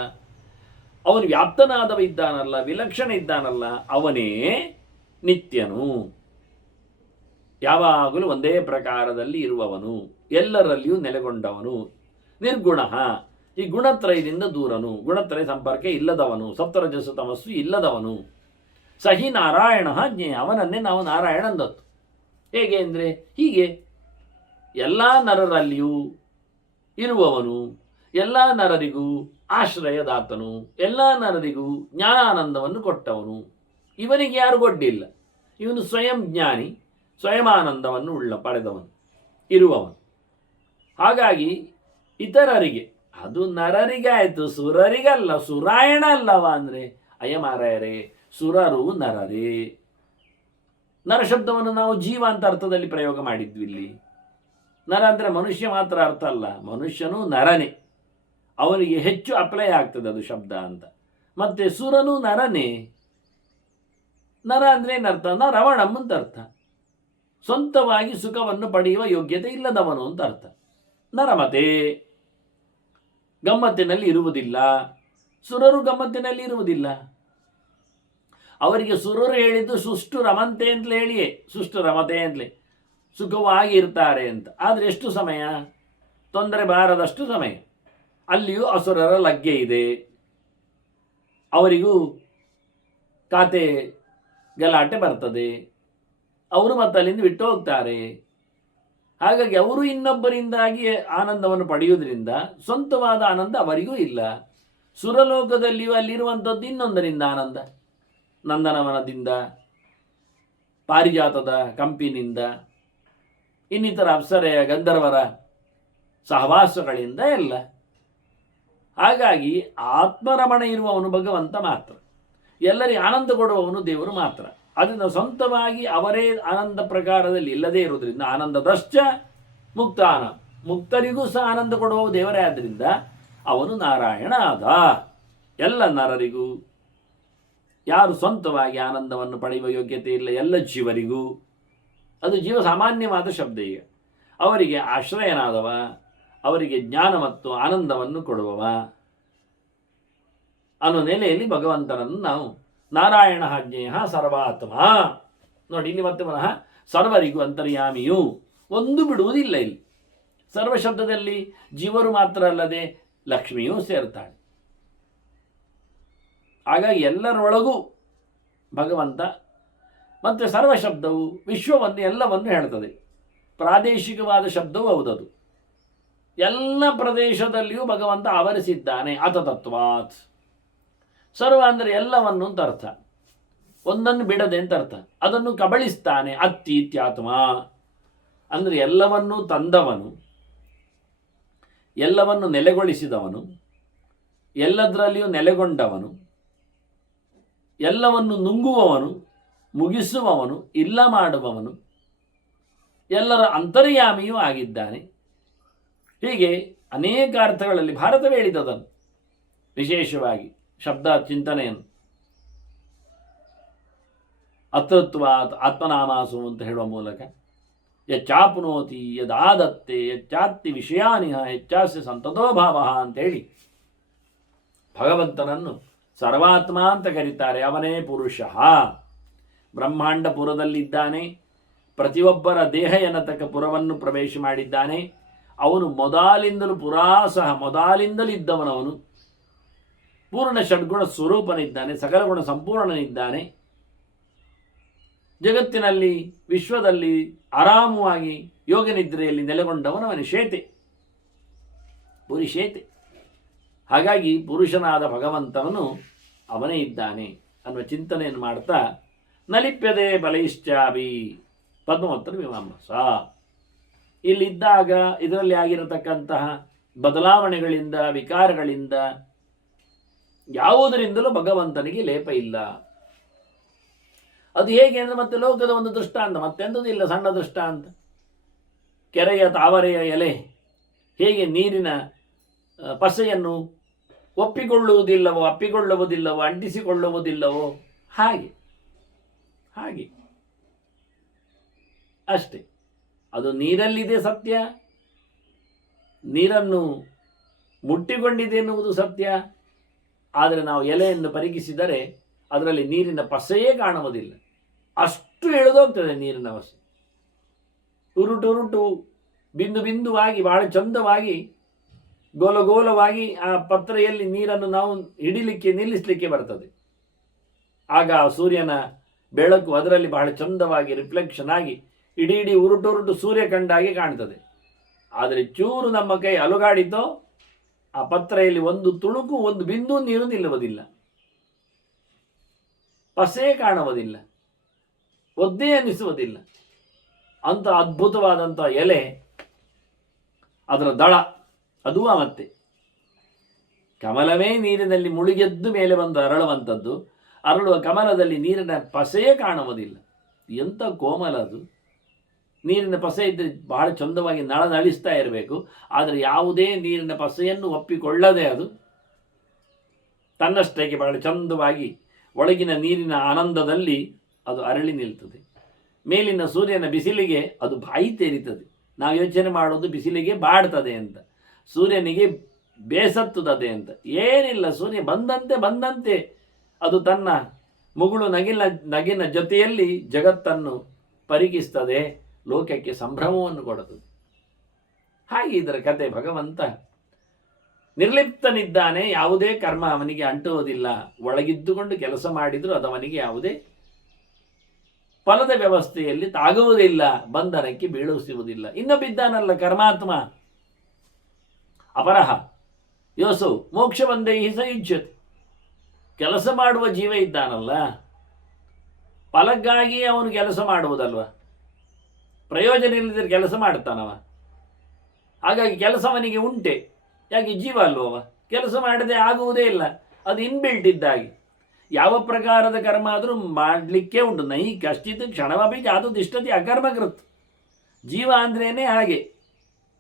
ಅವನು ವ್ಯಾಪ್ತನಾದವ ಇದ್ದಾನಲ್ಲ, ವಿಲಕ್ಷಣ ಇದ್ದಾನಲ್ಲ, ಅವನೇ ನಿತ್ಯನು, ಯಾವಾಗಲೂ ಒಂದೇ ಪ್ರಕಾರದಲ್ಲಿ ಇರುವವನು, ಎಲ್ಲರಲ್ಲಿಯೂ ನೆಲೆಗೊಂಡವನು, ನಿರ್ಗುಣ, ಈ ಗುಣತ್ರಯದಿಂದ ದೂರನು, ಗುಣತ್ರಯ ಸಂಪರ್ಕ ಇಲ್ಲದವನು, ಸಪ್ತರಜಸ್ಸು ತಮಸ್ಸು ಇಲ್ಲದವನು. ಸಹಿ ನಾರಾಯಣ ಜ್ಞೇಯ, ಅವನನ್ನೇ ನಾವು ನಾರಾಯಣ ಅಂದತ್ತು. ಹೇಗೆ ಅಂದರೆ ಹೀಗೆ ಎಲ್ಲ ನರರಲ್ಲಿಯೂ ಇರುವವನು, ಎಲ್ಲ ನರರಿಗೂ ಆಶ್ರಯದಾತನು, ಎಲ್ಲ ನರರಿಗೂ ಜ್ಞಾನಾನಂದವನ್ನು ಕೊಟ್ಟವನು. ಇವನಿಗೆ ಯಾರು ಗೊಡ್ಡಿಲ್ಲ, ಇವನು ಸ್ವಯಂ ಜ್ಞಾನಿ, ಸ್ವಯಂ ಆನಂದವನ್ನು ಪಡೆದವನು, ಇರುವವನು. ಹಾಗಾಗಿ ಇತರರಿಗೆ, ಅದು ನರರಿಗೆ ಆಯಿತು, ಸುರರಿಗಲ್ಲ. ಸುರಾಯಣ ಅಲ್ಲವ ಅಂದರೆ ಅಯ್ಯಮಾರಾಯರೇ, ಸುರರು ನರರೇ. ನರಶಬ್ದವನ್ನು ನಾವು ಜೀವ ಅಂತ ಅರ್ಥದಲ್ಲಿ ಪ್ರಯೋಗ ಮಾಡಿದ್ವಿ. ಇಲ್ಲಿ ನರ ಅಂದರೆ ಮನುಷ್ಯ ಮಾತ್ರ ಅರ್ಥ ಅಲ್ಲ, ಮನುಷ್ಯನೂ ನರನೇ, ಅವನಿಗೆ ಹೆಚ್ಚು ಅಪ್ಲೈ ಆಗ್ತದೆ ಅದು ಶಬ್ದ ಅಂತ. ಮತ್ತೆ ಸುರನು ನರನೇ. ನರ ಅಂದರೆ ಏನರ್ಥ? ನರವಣಂ ಅಂತ ಅರ್ಥ, ಸ್ವಂತವಾಗಿ ಸುಖವನ್ನು ಪಡೆಯುವ ಯೋಗ್ಯತೆ ಇಲ್ಲದವನು ಅಂತ ಅರ್ಥ. ನರಮತೆ, ಗಮ್ಮತ್ತಿನಲ್ಲಿ ಇರುವುದಿಲ್ಲ. ಸುರರು ಗಮ್ಮತ್ತಿನಲ್ಲಿ ಇರುವುದಿಲ್ಲ. ಅವರಿಗೆ ಸುರರು ಹೇಳಿದ್ದು ಸುಷ್ಟು ರಮಂತೆ ಅಂತಲೇ ಹೇಳಿಯೇ, ಸುಷ್ಟು ರಮತೆ ಅಂತಲೇ, ಸುಖವಾಗಿ ಇರ್ತಾರೆ ಅಂತ. ಆದರೆ ಎಷ್ಟು ಸಮಯ? ತೊಂದರೆ ಬಾರದಷ್ಟು ಸಮಯ. ಅಲ್ಲಿಯೂ ಅಸುರರ ಲಗ್ಗೆ ಇದೆ, ಅವರಿಗೂ ಖಾತೆ ಗಲಾಟೆ ಬರ್ತದೆ, ಅವರು ಮತ್ತೆ ಅಲ್ಲಿಂದ ಬಿಟ್ಟು ಹೋಗ್ತಾರೆ. ಹಾಗಾಗಿ ಅವರು ಇನ್ನೊಬ್ಬರಿಂದಾಗಿ ಆನಂದವನ್ನು ಪಡೆಯುವುದರಿಂದ ಸ್ವಂತವಾದ ಆನಂದ ಅವರಿಗೂ ಇಲ್ಲ. ಸುರಲೋಕದಲ್ಲಿಯೂ ಅಲ್ಲಿರುವಂಥದ್ದು ಇನ್ನೊಂದರಿಂದ ಆನಂದ, ನಂದನವನದಿಂದ, ಪಾರಿಜಾತದ ಕಂಪಿನಿಂದ, ಇನ್ನಿತರ ಅಪ್ಸರೆಯ ಗಂಧರ್ವರ ಸಹವಾಸಗಳಿಂದ ಎಲ್ಲ. ಹಾಗಾಗಿ ಆತ್ಮರಮಣ ಇರುವವನು ಭಗವಂತ ಮಾತ್ರ, ಎಲ್ಲರಿಗೆ ಆನಂದ ಕೊಡುವವನು ದೇವರು ಮಾತ್ರ. ಅದನ್ನು ಸ್ವಂತವಾಗಿ ಅವರೇ ಆನಂದ ಪ್ರಕಾರದಲ್ಲಿ ಇಲ್ಲದೇ ಇರುವುದರಿಂದ ಆನಂದದಶ್ಚ ಮುಕ್ತಾನ, ಮುಕ್ತರಿಗೂ ಸಹ ಆನಂದ ಕೊಡುವ ದೇವರೇ ಆದ್ದರಿಂದ ಅವನು ನಾರಾಯಣ ಆದ. ಎಲ್ಲ ನರರಿಗೂ, ಯಾರು ಸ್ವಂತವಾಗಿ ಆನಂದವನ್ನು ಪಡೆಯುವ ಯೋಗ್ಯತೆ ಇಲ್ಲ, ಎಲ್ಲ ಜೀವರಿಗೂ, ಅದು ಜೀವ ಸಾಮಾನ್ಯವಾದ ಶಬ್ದ. ಈಗ ಅವರಿಗೆ ಆಶ್ರಯನಾದವ, ಅವರಿಗೆ ಜ್ಞಾನ ಮತ್ತು ಆನಂದವನ್ನು ಕೊಡುವವ ಅನ್ನೋ ನೆಲೆಯಲ್ಲಿ ಭಗವಂತನನ್ನು ನಾವು ನಾರಾಯಣ ಜ್ಞೇಯ ಸರ್ವಾತ್ಮ. ನೋಡಿ, ಇಲ್ಲಿ ಮತ್ತೆ ಪುನಃ ಸರ್ವರಿಗೂ ಅಂತರ್ಯಾಮಿಯು, ಒಂದು ಬಿಡುವುದಿಲ್ಲ. ಇಲ್ಲಿ ಸರ್ವ ಶಬ್ದದಲ್ಲಿ ಜೀವರು ಮಾತ್ರ ಅಲ್ಲದೆ ಲಕ್ಷ್ಮಿಯೂ ಸೇರ್ತಾಳೆ. ಹಾಗಾಗಿ ಎಲ್ಲರೊಳಗೂ ಭಗವಂತ. ಮತ್ತು ಸರ್ವ ಶಬ್ದವು ವಿಶ್ವವನ್ನು ಎಲ್ಲವನ್ನು ಹೇಳ್ತದೆ. ಪ್ರಾದೇಶಿಕವಾದ ಶಬ್ದವು ಹೌದದು. ಎಲ್ಲ ಪ್ರದೇಶದಲ್ಲಿಯೂ ಭಗವಂತ ಆವರಿಸಿದ್ದಾನೆ. ಅತತತ್ವಾತ್. ಸರ್ವ ಅಂದರೆ ಎಲ್ಲವನ್ನು ಅಂತ ಅರ್ಥ, ಒಂದನ್ನು ಬಿಡದೆ ಅಂತ ಅರ್ಥ. ಅದನ್ನು ಕಬಳಿಸ್ತಾನೆ. ಅತ್ತೀತ್ಯಾತ್ಮ ಅಂದರೆ ಎಲ್ಲವನ್ನೂ ತಂದವನು, ಎಲ್ಲವನ್ನು ನೆಲೆಗೊಳಿಸಿದವನು, ಎಲ್ಲದರಲ್ಲಿಯೂ ನೆಲೆಗೊಂಡವನು, ಎಲ್ಲವನ್ನು ನುಂಗುವವನು, ಮುಗಿಸುವವನು, ಇಲ್ಲ ಮಾಡುವವನು, ಎಲ್ಲರ ಅಂತರ್ಯಾಮಿಯೂ ಆಗಿದ್ದಾನೆ. ಹೀಗೆ ಅನೇಕ ಅರ್ಥಗಳಲ್ಲಿ ಭಾರತವೇ ಹೇಳಿದದನ್ನು, ವಿಶೇಷವಾಗಿ ಶಬ್ದ ಚಿಂತನೆಯನ್ನು. ಅತೃತ್ವಾತ್ ಆತ್ಮನಾಮಾಸು ಅಂತ ಹೇಳುವ ಮೂಲಕ ಯಚ್ಚಾಪ್ನೋತಿ ಯದಾದತ್ತೆ ಯಚ್ಚಾತ್ತಿ ವಿಷಯಾನಿಹ ಯಚ್ಚಾಸ್ಯ ಸಂತತೋ ಭಾವ ಅಂತೇಳಿ ಭಗವಂತನನ್ನು ಸರ್ವಾತ್ಮ ಅಂತ ಕರೀತಾರೆ. ಅವನೇ ಪುರುಷ. ಬ್ರಹ್ಮಾಂಡ ಪುರದಲ್ಲಿದ್ದಾನೆ. ಪ್ರತಿಯೊಬ್ಬರ ದೇಹ ಎನ್ನತಕ್ಕ ಪುರವನ್ನು ಪ್ರವೇಶ ಮಾಡಿದ್ದಾನೆ. ಅವನು ಮೊದಲಿಂದಲೂ ಪುರಾಸಹ, ಮೊದಲಿಂದಲೂ ಇದ್ದವನವನು. ಪೂರ್ಣ ಷಡ್ಗುಣ ಸ್ವರೂಪನಿದ್ದಾನೆ, ಸಕಲ ಗುಣ ಸಂಪೂರ್ಣನಿದ್ದಾನೆ. ಜಗತ್ತಿನಲ್ಲಿ, ವಿಶ್ವದಲ್ಲಿ ಆರಾಮವಾಗಿ ಯೋಗನಿದ್ರೆಯಲ್ಲಿ ನೆಲೆಗೊಂಡವನು ಅವನ ಶೇತೆ, ಪುರುಷೇತೆ. ಹಾಗಾಗಿ ಪುರುಷನಾದ ಭಗವಂತವನು ಅವನೇ ಇದ್ದಾನೆ ಅನ್ನುವ ಚಿಂತನೆಯನ್ನು ಮಾಡ್ತಾ, ನಲಿಪ್ಯದೆ ಬಲೈಶ್ಚಾಭಿ ಪದ್ಮವತ್ರ ಮೀಮಾಂಸ. ಇಲ್ಲಿದ್ದಾಗ ಇದರಲ್ಲಿ ಆಗಿರತಕ್ಕಂತಹ ಬದಲಾವಣೆಗಳಿಂದ, ವಿಕಾರಗಳಿಂದ ಯಾವುದರಿಂದಲೂ ಭಗವಂತನಿಗೆ ಲೇಪ ಇಲ್ಲ. ಅದು ಹೇಗೆ ಅಂದರೆ ಮತ್ತೆ ಲೋಕದ ಒಂದು ದೃಷ್ಟಾಂತ, ಮತ್ತೆಂಥದಿಲ್ಲ, ಸಣ್ಣ ದೃಷ್ಟಾಂತ. ಕೆರೆಯ ತಾವರೆಯ ಎಲೆ ಹೇಗೆ ನೀರಿನ ಪಸೆಯನ್ನು ಅಪ್ಪಿಕೊಳ್ಳುವುದಿಲ್ಲವೋ ಅಂಟಿಸಿಕೊಳ್ಳುವುದಿಲ್ಲವೋ ಹಾಗೆ ಅಷ್ಟೇ. ಅದು ನೀರಲ್ಲಿದೆ ಸತ್ಯ, ನೀರನ್ನು ಮುಟ್ಟಿಕೊಂಡಿದೆ ಎನ್ನುವುದು ಸತ್ಯ. ಆದರೆ ನಾವು ಎಲೆಯನ್ನು ಪರಿಗಿಸಿದರೆ ಅದರಲ್ಲಿ ನೀರಿನ ಪಸೆಯೇ ಕಾಣುವುದಿಲ್ಲ. ಅಷ್ಟು ಎಳೆದೋಗ್ತದೆ ನೀರಿನ ಪಸೆ. ಉರುಟು ಬಿಂದುವಾಗಿ ಬಹಳ ಚಂದವಾಗಿ ಗೋಲಗೋಲವಾಗಿ ಆ ಪತ್ರೆಯಲ್ಲಿ ನೀರನ್ನು ನಾವು ನಿಲ್ಲಿಸಲಿಕ್ಕೆ ಬರ್ತದೆ. ಆಗ ಸೂರ್ಯನ ಬೆಳಕು ಅದರಲ್ಲಿ ಬಹಳ ಚಂದವಾಗಿ ರಿಫ್ಲೆಕ್ಷನ್ ಆಗಿ ಇಡೀ ಉರುಟು ಸೂರ್ಯ ಕಂಡಾಗಿ ಕಾಣ್ತದೆ. ಆದರೆ ಚೂರು ನಮ್ಮ ಕೈ ಅಲುಗಾಡಿತೋ ಆ ಪತ್ರೆಯಲ್ಲಿ ಒಂದು ತುಣುಕು, ಒಂದು ಬಿಂದು ನೀರು ನಿಲ್ಲುವುದಿಲ್ಲ, ಪಸೆ ಕಾಣುವುದಿಲ್ಲ, ಒದ್ದೆ ಅನ್ನಿಸುವುದಿಲ್ಲ. ಅಂತ ಅದ್ಭುತವಾದಂಥ ಎಲೆ, ಅದರ ದಳ, ಅದು ಮತ್ತೆ ಕಮಲವೇ ನೀರಿನಲ್ಲಿ ಮುಳುಗೆದ್ದು ಮೇಲೆ ಬಂದು ಅರಳುವಂಥದ್ದು. ಅರಳುವ ಕಮಲದಲ್ಲಿ ನೀರಿನ ಪಸೆಯೇ ಕಾಣುವುದಿಲ್ಲ. ಎಂಥ ಕೋಮಲ ಅದು! ನೀರಿನ ಪಸೆ ಇದ್ದರೆ ಬಹಳ ಚಂದವಾಗಿ ನಳಿಸ್ತಾ ಇರಬೇಕು. ಆದರೆ ಯಾವುದೇ ನೀರಿನ ಪಸೆಯನ್ನು ಒಪ್ಪಿಕೊಳ್ಳದೆ ಅದು ತನ್ನಷ್ಟಕ್ಕೆ ಬಹಳ ಚಂದವಾಗಿ ಒಳಗಿನ ನೀರಿನ ಆನಂದದಲ್ಲಿ ಅದು ಅರಳಿ ನಿಲ್ತದೆ. ಮೇಲಿನ ಸೂರ್ಯನ ಬಿಸಿಲಿಗೆ ಅದು ಬಾಯಿ ತೆರೀತದೆ. ನಾವು ಯೋಚನೆ ಮಾಡೋದು ಬಿಸಿಲಿಗೆ ಬಾಡ್ತದೆ ಅಂತ, ಸೂರ್ಯನಿಗೆ ಬೇಸತ್ತುತ್ತದೆ ಅಂತ. ಏನಿಲ್ಲ, ಸೂರ್ಯ ಬಂದಂತೆ ಅದು ತನ್ನ ಮುಗುಳು ನಗಿನ ಜೊತೆಯಲ್ಲಿ ಜಗತ್ತನ್ನು ಪರಿಗಿಸ್ತದೆ, ಲೋಕಕ್ಕೆ ಸಂಭ್ರಮವನ್ನು ಕೊಡುತ್ತದೆ. ಹಾಗೆ ಇದರ ಕತೆ. ಭಗವಂತ ನಿರ್ಲಿಪ್ತನಿದ್ದಾನೆ, ಯಾವುದೇ ಕರ್ಮ ಅವನಿಗೆ ಅಂಟುವುದಿಲ್ಲ. ಒಳಗಿದ್ದುಕೊಂಡು ಕೆಲಸ ಮಾಡಿದರೂ ಅದು ಅವನಿಗೆ ಯಾವುದೇ ಫಲದ ವ್ಯವಸ್ಥೆಯಲ್ಲಿ ತಾಗುವುದಿಲ್ಲ, ಬಂಧನಕ್ಕೆ ಬೀಳಿಸುವುದಿಲ್ಲ. ಇನ್ನು ಬಿದ್ದಾನಲ್ಲ ಕರ್ಮಾತ್ಮ ಅಪರಹ ಯೋಸು ಮೋಕ್ಷ ಬಂದೇ ಸಯುಜ್ಯತೆ. ಕೆಲಸ ಮಾಡುವ ಜೀವ ಇದ್ದಾನಲ್ಲ, ಫಲಕ್ಕಾಗಿ ಅವನು ಕೆಲಸ ಮಾಡುವುದಲ್ವ, ಪ್ರಯೋಜನ ಇಲ್ಲದಿದ್ದರೆ ಕೆಲಸ ಮಾಡ್ತಾನವ. ಹಾಗಾಗಿ ಕೆಲಸವನಿಗೆ ಉಂಟೆ, ಯಾಕೆ ಜೀವ ಅಲ್ವವ, ಕೆಲಸ ಮಾಡದೆ ಆಗುವುದೇ ಇಲ್ಲ. ಅದು ಇನ್ಬಿಲ್ಟ್ ಇದ್ದಾಗಿ ಯಾವ ಪ್ರಕಾರದ ಕರ್ಮ ಆದರೂ ಮಾಡಲಿಕ್ಕೆ ಉಂಟು. ನೈ ಕಷ್ಟಿತ ಕ್ಷಣವಭಿ ಜಾತು ತಿಷ್ಠತಿ ಅಕರ್ಮಕೃತ್. ಜೀವ ಅಂದ್ರೇನೆ ಹಾಗೆ,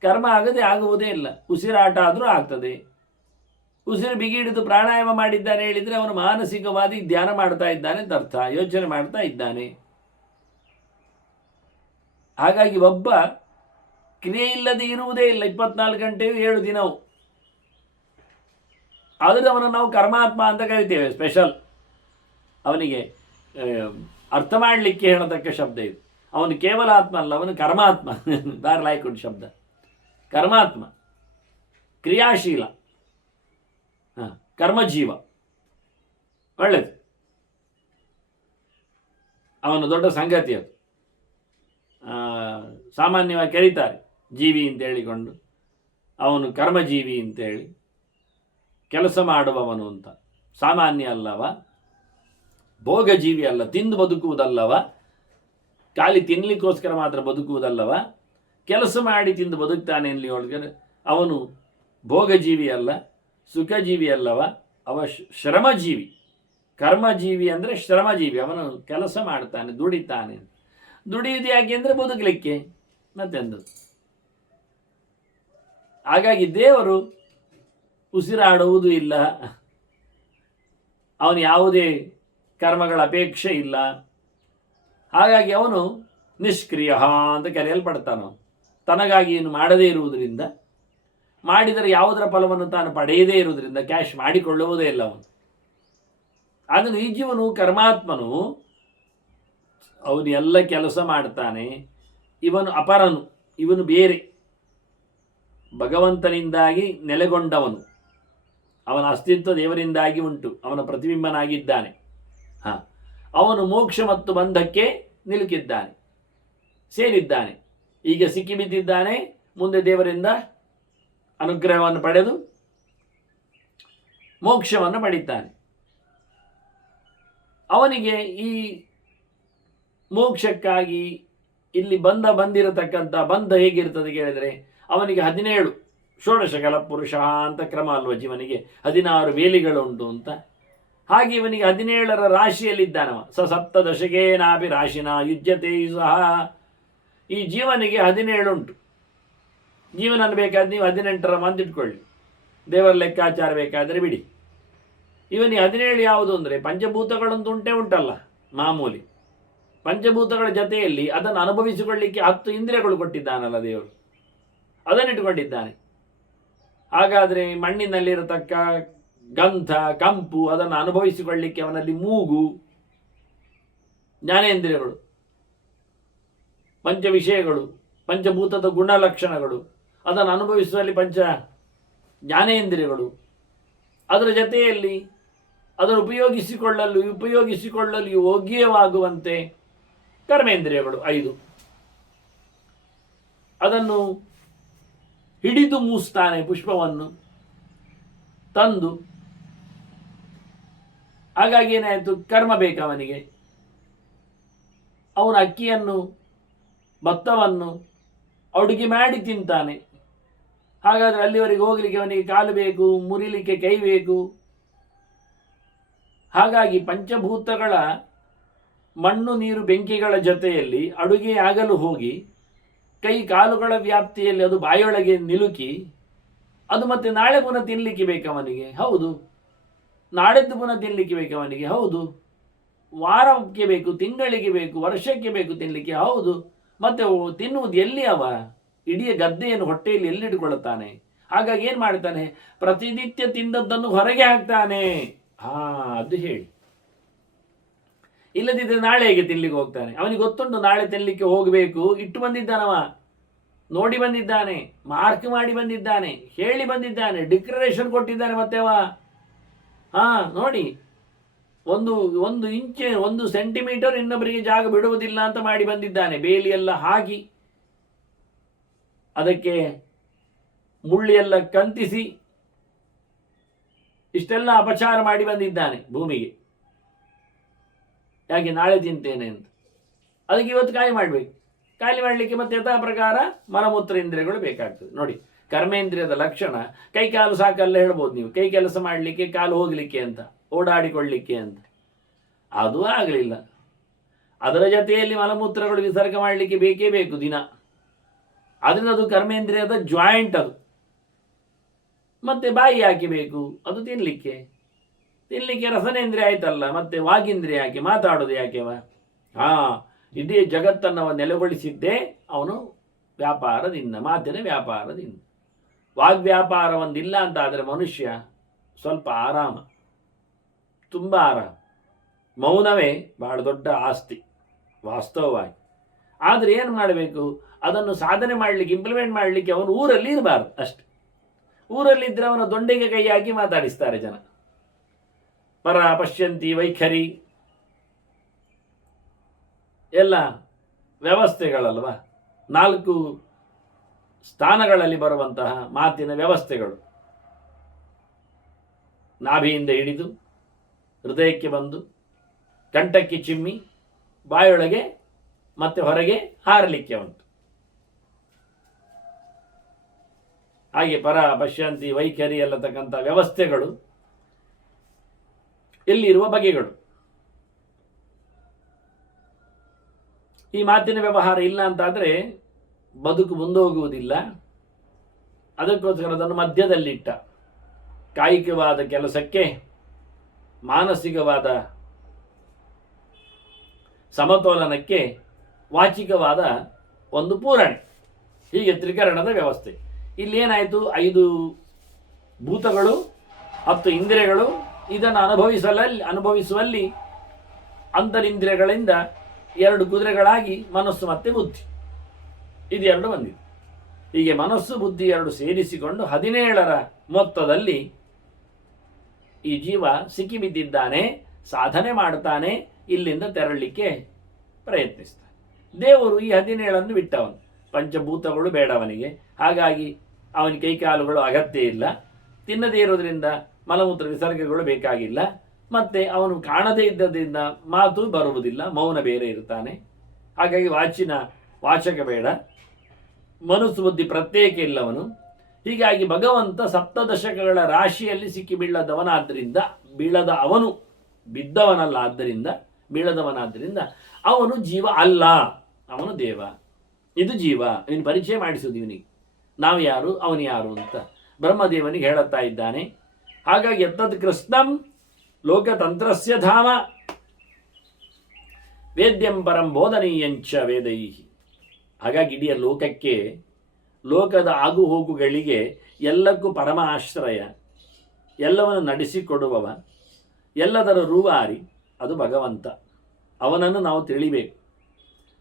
ಕರ್ಮ ಆಗದೆ ಆಗುವುದೇ ಇಲ್ಲ. ಉಸಿರಾಟ ಆದರೂ ಆಗ್ತದೆ. ಉಸಿರು ಬಿಗಿಡಿದು ಪ್ರಾಣಾಯಾಮ ಮಾಡಿದ್ದಾನೆ ಹೇಳಿದರೆ ಅವನು ಮಾನಸಿಕವಾದಿ ಧ್ಯಾನ ಮಾಡ್ತಾ ಇದ್ದಾನೆ ಅಂತ ಅರ್ಥ, ಯೋಚನೆ ಮಾಡ್ತಾ ಇದ್ದಾನೆ. ಹಾಗಾಗಿ ಒಬ್ಬ ಕ್ರಿಯೆ ಇಲ್ಲದೆ ಇರುವುದೇ ಇಲ್ಲ 24 ಗಂಟೆಯೂ 7 ದಿನವೂ. ಆದರೆ ಅವನನ್ನು ನಾವು ಕರ್ಮಾತ್ಮ ಅಂತ ಕರಿತೇವೆ. ಸ್ಪೆಷಲ್ ಅವನಿಗೆ ಅರ್ಥ ಮಾಡಲಿಕ್ಕೆ ಹೇಳತಕ್ಕ ಶಬ್ದ ಇದು. ಅವನು ಕೇವಲ ಆತ್ಮ ಅಲ್ಲ, ಅವನು ಕರ್ಮಾತ್ಮ. ಬಾರ್ ಲಾಯ್ಕೊಂಡು ಶಬ್ದ ಕರ್ಮಾತ್ಮ, ಕ್ರಿಯಾಶೀಲ, ಕರ್ಮಜೀವ. ಒಳ್ಳೆಯದು, ಅವನು ದೊಡ್ಡ ಸಂಗತಿ ಅದು. ಸಾಮಾನ್ಯವಾಗಿ ಕರೀತಾರೆ ಜೀವಿ ಅಂತ ಹೇಳಿಕೊಂಡು, ಅವನು ಕರ್ಮಜೀವಿ ಅಂತೇಳಿ, ಕೆಲಸ ಮಾಡುವವನು ಅಂತ. ಸಾಮಾನ್ಯ ಅಲ್ಲವ, ಭೋಗಜೀವಿ ಅಲ್ಲ, ತಿಂದು ಬದುಕುವುದಲ್ಲವ, ಖಾಲಿ ತಿನ್ನಲಿಕ್ಕೋಸ್ಕರ ಮಾತ್ರ ಬದುಕುವುದಲ್ಲವ, ಕೆಲಸ ಮಾಡಿ ತಿಂದು ಬದುಕ್ತಾನೆ ಎನ್ಲಿ ಒಳಗಡೆ ಅವನು ಭೋಗಜೀವಿ ಅಲ್ಲ, ಸುಖಜೀವಿ ಅಲ್ಲವ, ಅವ ಶ್ರಮಜೀವಿ. ಕರ್ಮಜೀವಿ ಅಂದರೆ ಶ್ರಮಜೀವಿ, ಅವನು ಕೆಲಸ ಮಾಡ್ತಾನೆ, ದುಡಿತಾನೆ. ದುಡಿಯುವುದು ಯಾಕೆ ಅಂದರೆ ಬದುಕಲಿಕ್ಕೆ, ಮತ್ತೆಂದು. ಹಾಗಾಗಿ ದೇವರು ಉಸಿರಾಡುವುದು ಇಲ್ಲ, ಅವನು ಯಾವುದೇ ಕರ್ಮಗಳ ಅಪೇಕ್ಷೆ ಇಲ್ಲ. ಹಾಗಾಗಿ ಅವನು ನಿಷ್ಕ್ರಿಯ ಅಂತ ಕರೆಯಲ್ಪಡ್ತಾನೆ. ತನಗಾಗಿ ಏನು ಮಾಡದೇ ಇರುವುದರಿಂದ, ಮಾಡಿದರೆ ಯಾವುದರ ಫಲವನ್ನು ತಾನು ಪಡೆಯದೇ ಇರುವುದರಿಂದ ಕ್ಯಾಶ್ ಮಾಡಿಕೊಳ್ಳುವುದೇ ಇಲ್ಲ ಅವನು. ಅದನ್ನು ಈ ಜೀವನು ಕರ್ಮಾತ್ಮನು, ಅವನು ಎಲ್ಲ ಕೆಲಸ ಮಾಡ್ತಾನೆ. ಇವನು ಅಪರನು, ಇವನು ಬೇರೆ, ಭಗವಂತನಿಂದಾಗಿ ನೆಲೆಗೊಂಡವನು. ಅವನ ಅಸ್ತಿತ್ವ ದೇವರಿಂದಾಗಿ ಉಂಟು, ಅವನ ಪ್ರತಿಬಿಂಬನಾಗಿದ್ದಾನೆ. ಅವನು ಮೋಕ್ಷ ಮತ್ತು ಬಂಧಕ್ಕೆ ನಿಲುಕಿದ್ದಾನೆ, ಸೇರಿದ್ದಾನೆ. ಈಗ ಸಿಕ್ಕಿಬಿದ್ದಿದ್ದಾನೆ, ಮುಂದೆ ದೇವರಿಂದ ಅನುಗ್ರಹವನ್ನು ಪಡೆದು ಮೋಕ್ಷವನ್ನು ಪಡಿತಾನೆ. ಅವನಿಗೆ ಈ ಮೋಕ್ಷಕ್ಕಾಗಿ ಇಲ್ಲಿ ಬಂದಿರತಕ್ಕಂಥ ಬಂಧ ಹೇಗಿರ್ತದೆ ಕೇಳಿದರೆ, ಅವನಿಗೆ 17 ಷೋಡಶಕಲ ಪುರುಷ ಅಂತ ಕ್ರಮ ಅಲ್ವ, ಜೀವನಿಗೆ 16 ವೇಲಿಗಳುಂಟು ಅಂತ. ಹಾಗೆ ಇವನಿಗೆ 17ರ ರಾಶಿಯಲ್ಲಿದ್ದಾನವ. ಸಪ್ತದಶಕೇನಾಪಿ ರಾಶಿನ ಯುಜ್ಯತೆ ಸಹ. ಈ ಜೀವನಿಗೆ 17 ಉಂಟು. ಜೀವನ ಬೇಕಾದ್ರೆ ನೀವು 18ರ ಮಂದಿಟ್ಕೊಳ್ಳಿ, ದೇವರ ಲೆಕ್ಕಾಚಾರ ಬೇಕಾದರೆ ಬಿಡಿ. ಇವನಿಗೆ 17 ಯಾವುದು ಅಂದರೆ, ಪಂಚಭೂತಗಳಂತೂ ಉಂಟಲ್ಲ ಮಾಮೂಲಿ. ಪಂಚಭೂತಗಳ ಜೊತೆಯಲ್ಲಿ ಅದನ್ನು ಅನುಭವಿಸಿಕೊಳ್ಳಿಕ್ಕೆ 10 ಇಂದ್ರಿಯಗಳು ಕೊಟ್ಟಿದ್ದಾನಲ್ಲ ದೇವರು, ಅದನ್ನಿಟ್ಟುಕೊಂಡಿದ್ದಾನೆ. ಹಾಗಾದರೆ ಮಣ್ಣಿನಲ್ಲಿರತಕ್ಕ ಗಂಧ, ಕಂಪು ಅದನ್ನು ಅನುಭವಿಸಿಕೊಳ್ಳಿಕ್ಕೆ ಅವನಲ್ಲಿ ಮೂಗು, ಜ್ಞಾನೇಂದ್ರಿಯಗಳು, ಪಂಚ ವಿಷಯಗಳು, ಪಂಚಭೂತದ ಗುಣಲಕ್ಷಣಗಳು, ಅದನ್ನು ಅನುಭವಿಸುವಲ್ಲಿ ಪಂಚ ಜ್ಞಾನೇಂದ್ರಿಯಗಳು, ಅದರ ಜೊತೆಯಲ್ಲಿ ಅದನ್ನು ಉಪಯೋಗಿಸಿಕೊಳ್ಳಲು ಯೋಗ್ಯವಾಗುವಂತೆ ಕರ್ಮೇಂದ್ರಿಯಗಳು 5. ಅದನ್ನು ಹಿಡಿದು ಮೂಸ್ತಾನೆ, ಪುಷ್ಪವನ್ನು ತಂದು. ಹಾಗಾಗಿ ಏನಾಯಿತು, ಕರ್ಮ ಬೇಕವನಿಗೆ. ಅವನು ಅಕ್ಕಿಯನ್ನು, ಭತ್ತವನ್ನು ಅಡುಗೆ ಮಾಡಿ ತಿಂತಾನೆ. ಹಾಗಾದರೆ ಅಲ್ಲಿವರೆಗೆ ಹೋಗಲಿಕ್ಕೆ ಅವನಿಗೆ ಕಾಲು ಬೇಕು, ಮುರಿಲಿಕ್ಕೆ ಕೈ ಬೇಕು. ಹಾಗಾಗಿ ಪಂಚಭೂತಗಳ ಮಣ್ಣು, ನೀರು, ಬೆಂಕಿಗಳ ಜೊತೆಯಲ್ಲಿ ಅಡುಗೆ ಆಗಲು ಹೋಗಿ ಕೈ ಕಾಲುಗಳ ವ್ಯಾಪ್ತಿಯಲ್ಲಿ ಅದು ಬಾಯೊಳಗೆ ನಿಲುಕಿ, ಅದು ಮತ್ತೆ ನಾಳೆ ಪುನಃ ತಿನ್ನಲಿಕ್ಕೆ ಬೇಕವನಿಗೆ, ಹೌದು. ನಾಳೆದ್ದು ಪುನಃ ತಿನ್ನಲಿಕ್ಕೆ ಬೇಕವನಿಗೆ, ಹೌದು. ವಾರಕ್ಕೆ ಬೇಕು, ತಿಂಗಳಿಗೆ ಬೇಕು, ವರ್ಷಕ್ಕೆ ಬೇಕು ತಿನ್ನಲಿಕ್ಕೆ, ಹೌದು. ಮತ್ತೆ ತಿನ್ನುವುದು ಎಲ್ಲಿ ಅವ? ಇಡೀ ಗದ್ದೆಯನ್ನು ಹೊಟ್ಟೆಯಲ್ಲಿ ಎಲ್ಲಿಟ್ಟುಕೊಳ್ಳುತ್ತಾನೆ. ಹಾಗಾಗಿ ಏನು ಮಾಡ್ತಾನೆ, ಪ್ರತಿನಿತ್ಯ ತಿಂದದ್ದನ್ನು ಹೊರಗೆ ಹಾಕ್ತಾನೆ. ಅದು ಹೇಳಿ. ಇಲ್ಲದಿದ್ದರೆ ನಾಳೆ ಹೇಗೆ ತಿನ್ಲಿಕ್ಕೆ ಹೋಗ್ತಾನೆ? ಅವನಿಗೆ ಗೊತ್ತುಂಟು ನಾಳೆ ತಿನ್ನಲಿಕ್ಕೆ ಹೋಗಬೇಕು, ಇಟ್ಟು ಬಂದಿದ್ದಾನವ, ನೋಡಿ ಬಂದಿದ್ದಾನೆ, ಮಾರ್ಕ್ ಮಾಡಿ ಬಂದಿದ್ದಾನೆ, ಹೇಳಿ ಬಂದಿದ್ದಾನೆ, ಡಿಕ್ಲರೇಷನ್ ಕೊಟ್ಟಿದ್ದಾನೆ. ಮತ್ತೆ ಅವ ನೋಡಿ, ಒಂದು ಇಂಚ್ 1 ಸೆಂಟಿಮೀಟರ್ ಇನ್ನೊಬ್ಬರಿಗೆ ಜಾಗ ಬಿಡುವುದಿಲ್ಲ ಅಂತ ಮಾಡಿ ಬಂದಿದ್ದಾನೆ. ಬೇಲಿಯೆಲ್ಲ ಹಾಕಿ, ಅದಕ್ಕೆ ಮುಳ್ಳಿಯೆಲ್ಲ ಕಂತಿಸಿ, ಇಷ್ಟೆಲ್ಲ ಅಪಚಾರ ಮಾಡಿ ಬಂದಿದ್ದಾನೆ ಭೂಮಿಗೆ. ಯಾಕೆ? ನಾಳೆ ತಿಂತೇನೆ ಅಂತ. ಅದಕ್ಕೆ ಇವತ್ತು ಖಾಲಿ ಮಾಡಬೇಕು. ಖಾಲಿ ಮಾಡಲಿಕ್ಕೆ ಮತ್ತೆ ಯಥಾ ಪ್ರಕಾರ ಮಲಮೂತ್ರ ಇಂದ್ರಿಯಗಳು ಬೇಕಾಗ್ತದೆ. ನೋಡಿ, ಕರ್ಮೇಂದ್ರಿಯದ ಲಕ್ಷಣ ಕೈ ಕಾಲು ಸಾಕಲ್ಲ ಹೇಳ್ಬೋದು ನೀವು, ಕೈ ಕೆಲಸ ಮಾಡಲಿಕ್ಕೆ, ಕಾಲು ಹೋಗಲಿಕ್ಕೆ ಅಂತ, ಓಡಾಡಿಕೊಳ್ಳಲಿಕ್ಕೆ ಅಂತ. ಅದು ಆಗಲಿಲ್ಲ. ಅದರ ಜೊತೆಯಲ್ಲಿ ಮಲಮೂತ್ರಗಳು ವಿಸರ್ಗ ಮಾಡಲಿಕ್ಕೆ ಬೇಕೇ ಬೇಕು ದಿನ. ಅದರಿಂದ ಅದು ಕರ್ಮೇಂದ್ರಿಯದ ಜಾಯಿಂಟ್ ಅದು. ಮತ್ತೆ ಬಾಯಿ ಯಾಕೆ ಬೇಕು? ಅದು ತಿನ್ನಲಿಕ್ಕೆ ರಸನೇಂದ್ರಿಯ ಆಯ್ತಲ್ಲ, ಮತ್ತೆ ವಾಗೀಂದ್ರಿಯ ಯಾಕೆ? ಮಾತಾಡೋದು ಯಾಕೆವ? ಇಡೀ ಜಗತ್ತನ್ನು ನೆಲೆಗೊಳಿಸಿದ್ದೇ ಅವನು ವ್ಯಾಪಾರದಿಂದ, ಮಾತಿನ ವ್ಯಾಪಾರದಿಂದ. ವಾಗ್ವ್ಯಾಪಾರ ಒಂದಿಲ್ಲ ಅಂತ ಆದರೆ ಮನುಷ್ಯ ಸ್ವಲ್ಪ ಆರಾಮ, ತುಂಬ ಆರಾಮ. ಮೌನವೇ ಬಹಳ ದೊಡ್ಡ ಆಸ್ತಿ ವಾಸ್ತವವಾಗಿ. ಆದರೆ ಏನು ಮಾಡಬೇಕು? ಅದನ್ನು ಸಾಧನೆ ಮಾಡಲಿಕ್ಕೆ, ಇಂಪ್ಲಿಮೆಂಟ್ ಮಾಡಲಿಕ್ಕೆ ಅವನು ಊರಲ್ಲಿ ಇರಬಾರ್ದು ಅಷ್ಟೆ. ಊರಲ್ಲಿದ್ದರೆ ಅವನ ದೊಂಡೆಗೆ ಕೈ ಹಾಕಿ ಮಾತಾಡಿಸ್ತಾರೆ ಜನ. ಪರ ಪಶ್ಯಂತಿ ವೈಖರಿ ಎಲ್ಲ ವ್ಯವಸ್ಥೆಗಳಲ್ವ, 4 ಸ್ಥಾನಗಳಲ್ಲಿ ಬರುವಂತಹ ಮಾತಿನ ವ್ಯವಸ್ಥೆಗಳು. ನಾಭಿಯಿಂದ ಹಿಡಿದು ಹೃದಯಕ್ಕೆ ಬಂದು ಕಂಠಕ್ಕೆ ಚಿಮ್ಮಿ ಬಾಯೊಳಗೆ ಮತ್ತೆ ಹೊರಗೆ ಹಾರಲಿಕ್ಕೆ ಉಂಟು. ಹಾಗೆ ಪರ ಪಶ್ಯಂತಿ ವೈಖರಿ ಎಲ್ಲತಕ್ಕಂಥ ವ್ಯವಸ್ಥೆಗಳು, ಇಲ್ಲಿರುವ ಬಗೆಗಳು. ಈ ಮಾತಿನ ವ್ಯವಹಾರ ಇಲ್ಲ ಅಂತಾದರೆ ಬದುಕು ಮುಂದೋಗುವುದಿಲ್ಲ. ಅದಕ್ಕೋಸ್ಕರ ಅದನ್ನು ಮಧ್ಯದಲ್ಲಿಟ್ಟ. ಕಾಯಿಕವಾದ ಕೆಲಸಕ್ಕೆ ಮಾನಸಿಕವಾದ ಸಮತೋಲನಕ್ಕೆ ವಾಚಿಕವಾದ ಒಂದು ಪೂರಣೆ, ಹೀಗೆ ತ್ರಿಕರಣದ ವ್ಯವಸ್ಥೆ. ಇಲ್ಲೇನಾಯಿತು? 5 ಭೂತಗಳು 10 ಇಂದ್ರಿಯಗಳು ಇದನ್ನು ಅನುಭವಿಸುವಲ್ಲಿ ಅಂತರಿಂದ್ರಿಯಗಳಿಂದ 2 ಕುದುರೆಗಳಾಗಿ ಮನಸ್ಸು ಮತ್ತು ಬುದ್ಧಿ, ಇದು 2 ಬಂದಿದೆ. ಹೀಗೆ ಮನಸ್ಸು ಬುದ್ಧಿ 2 ಸೇರಿಸಿಕೊಂಡು 17ರ ಮೊತ್ತದಲ್ಲಿ ಈ ಜೀವ ಸಿಕ್ಕಿಬಿದ್ದಿದ್ದಾನೆ, ಸಾಧನೆ ಮಾಡ್ತಾನೆ, ಇಲ್ಲಿಂದ ತೆರಳಲಿಕ್ಕೆ ಪ್ರಯತ್ನಿಸ್ತಾನೆ. ದೇವರು ಈ 17ನ್ನು ಬಿಟ್ಟವನು. ಪಂಚಭೂತಗಳು ಬೇಡ ಅವನಿಗೆ, ಹಾಗಾಗಿ ಅವನಿಗೆ ಕೈಕಾಲುಗಳು ಅಗತ್ಯ ಇಲ್ಲ. ತಿನ್ನದೇ ಇರೋದ್ರಿಂದ ಮಲಮೂತ್ರ ವಿಸರ್ಗಗಳು ಬೇಕಾಗಿಲ್ಲ. ಮತ್ತೆ ಅವನು ಕಾಣದೇ ಇದ್ದದ್ರಿಂದ ಮಾತು ಬರುವುದಿಲ್ಲ, ಮೌನ ಬೇರೆ ಇರ್ತಾನೆ. ಹಾಗಾಗಿ ವಾಚಕ ಬೇಡ, ಮನಸ್ಸು ಬುದ್ಧಿ ಪ್ರತ್ಯೇಕ ಇಲ್ಲವನು. ಹೀಗಾಗಿ ಭಗವಂತ ಸಪ್ತದಶಕಗಳ ರಾಶಿಯಲ್ಲಿ ಸಿಕ್ಕಿ ಬೀಳದವನಾದ್ದರಿಂದ ಅವನು ಜೀವ ಅಲ್ಲ, ಅವನು ದೇವ. ಇದು ಜೀವ. ಇವನು ಪರಿಚಯ ಮಾಡಿಸುವುದು ಇವನಿಗೆ, ನಾವು ಯಾರು ಅವನು ಯಾರು ಅಂತ ಬ್ರಹ್ಮದೇವನಿಗೆ ಹೇಳುತ್ತಾ ಇದ್ದಾನೆ. ಹಾಗಾಗಿ ಎತ್ತದ್ ಕೃಷ್ಣಂ ಲೋಕತಂತ್ರಸ್ಯ ಧಾಮ ವೇದ್ಯಂ ಪರಂ ಬೋಧನೀಯಂಚ ವೇದೈಹಿ. ಹಾಗಾಗಿ ಇಡೀ ಲೋಕಕ್ಕೆ, ಲೋಕದ ಆಗು ಹೋಗುಗಳಿಗೆ ಎಲ್ಲಕ್ಕೂ ಪರಮ ಆಶ್ರಯ, ಎಲ್ಲವನ್ನು ನಡೆಸಿಕೊಡುವವ, ಎಲ್ಲದರ ರೂವಾರಿ ಅದು ಭಗವಂತ. ಅವನನ್ನು ನಾವು ತಿಳಿಬೇಕು.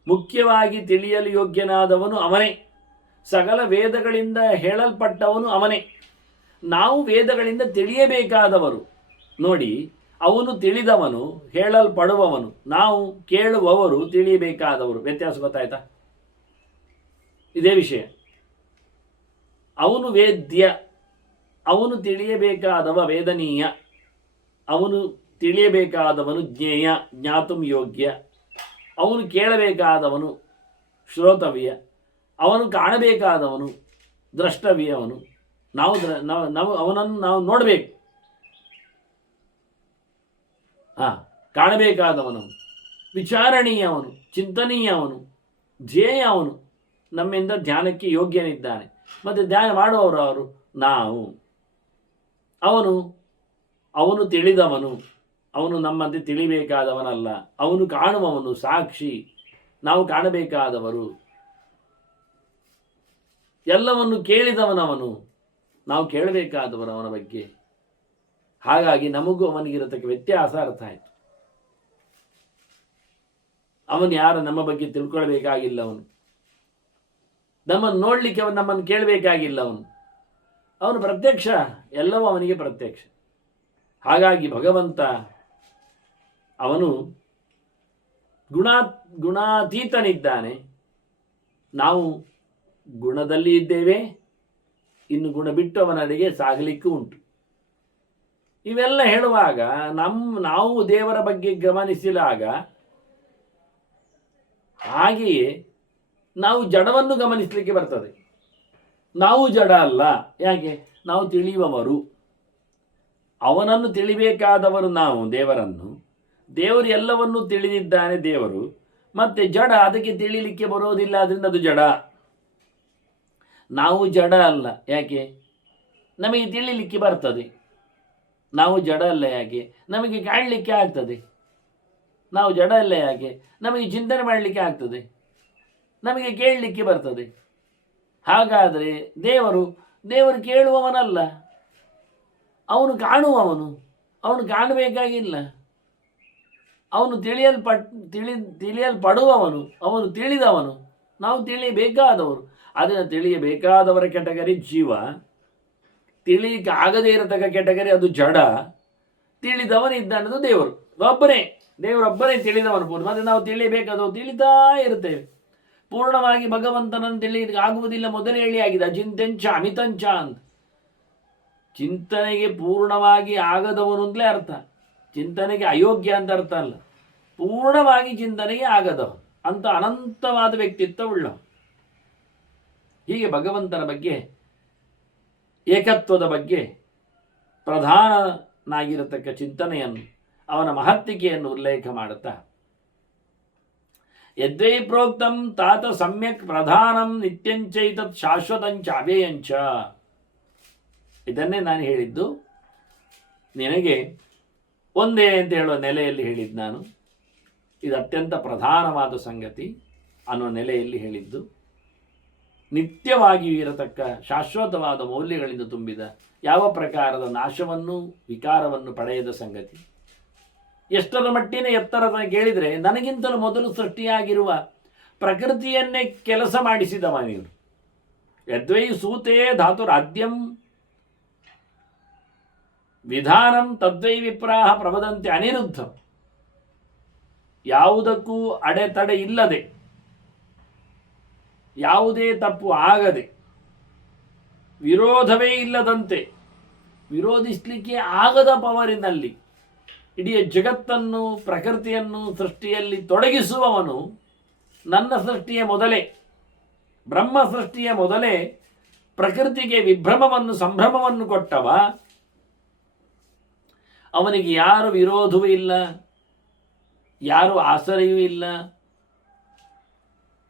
ಮುಖ್ಯವಾಗಿ ತಿಳಿಯಲು ಯೋಗ್ಯನಾದವನು ಅವನೇ. ಸಕಲ ವೇದಗಳಿಂದ ಹೇಳಲ್ಪಟ್ಟವನು ಅವನೇ. ನಾವು ವೇದಗಳಿಂದ ತಿಳಿಯಬೇಕಾದವರು. ನೋಡಿ, ಅವನು ತಿಳಿದವನು, ಹೇಳಲ್ಪಡುವವನು, ನಾವು ಕೇಳುವವರು, ತಿಳಿಯಬೇಕಾದವರು. ವ್ಯತ್ಯಾಸ ಗೊತ್ತಾಯ್ತಾ? ಇದೇ ವಿಷಯ. ಅವನು ವೇದ್ಯ, ಅವನು ತಿಳಿಯಬೇಕಾದವ ವೇದನೀಯ, ಅವನು ತಿಳಿಯಬೇಕಾದವನು ಜ್ಞೇಯ, ಜ್ಞಾತುಂ ಯೋಗ್ಯ, ಅವನು ಕೇಳಬೇಕಾದವನು ಶ್ರೋತವ್ಯ, ಅವನು ಕಾಣಬೇಕಾದವನು ದ್ರಷ್ಟವ್ಯವನು. ನಾವು ಅವನನ್ನು ನಾವು ನೋಡಬೇಕು. ಕಾಣಬೇಕಾದವನು, ವಿಚಾರಣೀಯವನು, ಚಿಂತನೀಯವನು, ಧ್ಯೇಯ ಅವನು, ನಮ್ಮಿಂದ ಧ್ಯಾನಕ್ಕೆ ಯೋಗ್ಯನಿದ್ದಾನೆ. ಮತ್ತು ಧ್ಯಾನ ಮಾಡುವವರು ಅವರು ನಾವು. ಅವನು ತಿಳಿದವನು, ಅವನು ನಮ್ಮಂತೆ ತಿಳಿಬೇಕಾದವನಲ್ಲ. ಅವನು ಕಾಣುವವನು, ಸಾಕ್ಷಿ, ನಾವು ಕಾಣಬೇಕಾದವರು. ಎಲ್ಲವನ್ನು ಕೇಳಿದವನವನು, ನಾವು ಕೇಳಬೇಕಾದವರು ಅವನ ಬಗ್ಗೆ. ಹಾಗಾಗಿ ನಮಗೂ ಅವನಿಗಿರತಕ್ಕ ವ್ಯತ್ಯಾಸ ಅರ್ಥ ಆಯಿತು. ಅವನು ಯಾರು ನಮ್ಮ ಬಗ್ಗೆ ತಿಳ್ಕೊಳ್ಬೇಕಾಗಿಲ್ಲ. ಅವನು ನಮ್ಮನ್ನು ನೋಡಲಿಕ್ಕೆ, ಅವನು ನಮ್ಮನ್ನು ಕೇಳಬೇಕಾಗಿಲ್ಲ. ಅವನು ಪ್ರತ್ಯಕ್ಷ, ಎಲ್ಲವೂ ಅವನಿಗೆ ಪ್ರತ್ಯಕ್ಷ. ಹಾಗಾಗಿ ಭಗವಂತ ಅವನು ಗುಣಾತೀತನಿದ್ದಾನೆ. ನಾವು ಗುಣದಲ್ಲಿ ಇದ್ದೇವೆ, ಇನ್ನು ಗುಣ ಬಿಟ್ಟು ಅವನಡೆಗೆ ಸಾಗಲಿಕ್ಕೂ ಉಂಟು. ಇವೆಲ್ಲ ಹೇಳುವಾಗ ನಾವು ದೇವರ ಬಗ್ಗೆ ಗಮನಿಸಿದಾಗ, ಹಾಗೆಯೇ ನಾವು ಜಡವನ್ನು ಗಮನಿಸಲಿಕ್ಕೆ ಬರ್ತದೆ. ನಾವು ಜಡ ಅಲ್ಲ. ಯಾಕೆ? ನಾವು ತಿಳಿಯುವವರು. ಅವನನ್ನು ತಿಳಿಬೇಕಾದವರು ನಾವು, ದೇವರನ್ನು. ದೇವರು ಎಲ್ಲವನ್ನೂ ತಿಳಿದಿದ್ದಾನೆ ದೇವರು. ಮತ್ತೆ ಜಡ ಅದಕ್ಕೆ ತಿಳಿಲಿಕ್ಕೆ ಬರೋದಿಲ್ಲ, ಅದರಿಂದ ಅದು ಜಡ. ನಾವು ಜಡ ಅಲ್ಲ. ಯಾಕೆ? ನಮಗೆ ತಿಳಿಲಿಕ್ಕೆ ಬರ್ತದೆ. ನಾವು ಜಡ ಅಲ್ಲ ಯಾಕೆ? ನಮಗೆ ಕಾಣಲಿಕ್ಕೆ ಆಗ್ತದೆ. ನಾವು ಜಡ ಅಲ್ಲ ಯಾಕೆ? ನಮಗೆ ಚಿಂತನೆ ಮಾಡಲಿಕ್ಕೆ ಆಗ್ತದೆ, ನಮಗೆ ಕೇಳಲಿಕ್ಕೆ ಬರ್ತದೆ. ಹಾಗಾದರೆ ದೇವರು ಕೇಳುವವನಲ್ಲ, ಅವನು ಕಾಣುವವನು. ಅವನು ಕಾಣಬೇಕಾಗಿಲ್ಲ. ಅವನು ತಿಳಿಯಲ್ಪಡುವವನು, ಅವನು ತಿಳಿದವನು. ನಾವು ತಿಳಿಯಬೇಕಾದವರು. ಅದನ್ನು ತಿಳಿಯಬೇಕಾದವರ ಕೆಟಗರಿ ಜೀವ, ತಿಳಿಯಕ್ಕೆ ಆಗದೇ ಇರತಕ್ಕ ಕೆಟಗರಿ ಅದು ಜಡ. ತಿಳಿದವನಿದ್ದಾನದು ದೇವರು ಒಬ್ಬನೇ. ದೇವರೊಬ್ಬನೇ ತಿಳಿದವನು ಪೂರ್ಣ. ಮತ್ತೆ ನಾವು ತಿಳಿಯಬೇಕಾದವು ತಿಳಿತಾ ಇರ್ತೇವೆ. ಪೂರ್ಣವಾಗಿ ಭಗವಂತನನ್ನು ತಿಳಿಯಲಿಕ್ಕೆ ಆಗುವುದಿಲ್ಲ. ಮೊದಲೇ ಹೇಳಿ ಆಗಿದೆ, ಅಚಿಂತ್ಯಂಚ ಅಮಿತಂಚ ಅಂತ. ಚಿಂತನೆಗೆ ಪೂರ್ಣವಾಗಿ ಆಗದವನು ಅಂತಲೇ ಅರ್ಥ. ಚಿಂತನೆಗೆ ಅಯೋಗ್ಯ ಅಂತ ಅರ್ಥ ಅಲ್ಲ. ಪೂರ್ಣವಾಗಿ ಚಿಂತನೆಗೆ ಆಗದವ ಅಂತ ಅನಂತವಾದ ವ್ಯಕ್ತಿತ್ವ ಉಳ್ಳ. ಹೀಗೆ ಭಗವಂತನ ಬಗ್ಗೆ, ಏಕತ್ವದ ಬಗ್ಗೆ ಪ್ರಧಾನನಾಗಿರತಕ್ಕ ಚಿಂತನೆಯನ್ನು, ಅವನ ಮಹತ್ತಿಕೆಯನ್ನು ಉಲ್ಲೇಖ ಮಾಡುತ್ತಾ, ಯದ್ವೈ ಪ್ರೋಕ್ತಂ ತಾತ ಸಮ್ಯಕ್ ಪ್ರಧಾನಂ ನಿತ್ಯಂಚೈತತ್ ಶಾಶ್ವತಂಚ ಅವ್ಯಯಂಚ. ಇದನ್ನೇ ನಾನು ಹೇಳಿದ್ದು. ನಿನಗೆ ಒಂದೇ ಅಂತ ಹೇಳುವ ನೆಲೆಯಲ್ಲಿ ಹೇಳಿದ್ದು ನಾನು. ಇದು ಅತ್ಯಂತ ಪ್ರಧಾನವಾದ ಸಂಗತಿ ಅನ್ನುವ ನೆಲೆಯಲ್ಲಿ ಹೇಳಿದ್ದು. ನಿತ್ಯವಾಗಿಯೂ ಇರತಕ್ಕ ಶಾಶ್ವತವಾದ ಮೌಲ್ಯಗಳಿಂದ ತುಂಬಿದ, ಯಾವ ಪ್ರಕಾರದ ನಾಶವನ್ನು ವಿಕಾರವನ್ನು ಪಡೆಯದ ಸಂಗತಿ. ಎಷ್ಟರ ಮಟ್ಟಿನ ಎತ್ತರದ ಕೇಳಿದರೆ, ನನಗಿಂತಲೂ ಮೊದಲು ಸೃಷ್ಟಿಯಾಗಿರುವ ಪ್ರಕೃತಿಯನ್ನೇ ಕೆಲಸ ಮಾಡಿಸಿದವ ನೀನು. ಯದ್ವೈ ಸೂತೇ ಧಾತುರಾದ್ಯಂ ವಿಧಾನಂ ತದ್ವೈ ವಿಪ್ರಾಹ ಪ್ರವದಂತೆ ಅನಿರುದ್ಧ. ಯಾವುದಕ್ಕೂ ಅಡೆತಡೆ ಇಲ್ಲದೆ, ಯಾವುದೇ ತಪ್ಪು ಆಗದೆ, ವಿರೋಧವೇ ಇಲ್ಲದಂತೆ, ವಿರೋಧಿಸಲಿಕ್ಕೆ ಆಗದ ಪವರಿನಲ್ಲಿ ಇಡೀ ಜಗತ್ತನ್ನು, ಪ್ರಕೃತಿಯನ್ನು ಸೃಷ್ಟಿಯಲ್ಲಿ ತೊಡಗಿಸುವವನು ನನ್ನ ಸೃಷ್ಟಿಯ ಮೊದಲೇ, ಬ್ರಹ್ಮ ಸೃಷ್ಟಿಯ ಮೊದಲೇ ಪ್ರಕೃತಿಗೆ ವಿಭ್ರಮವನ್ನು, ಸಂಭ್ರಮವನ್ನು ಕೊಟ್ಟವ. ಅವನಿಗೆ ಯಾರು ವಿರೋಧವೂ ಇಲ್ಲ, ಯಾರು ಆಸರೆಯೂ ಇಲ್ಲ,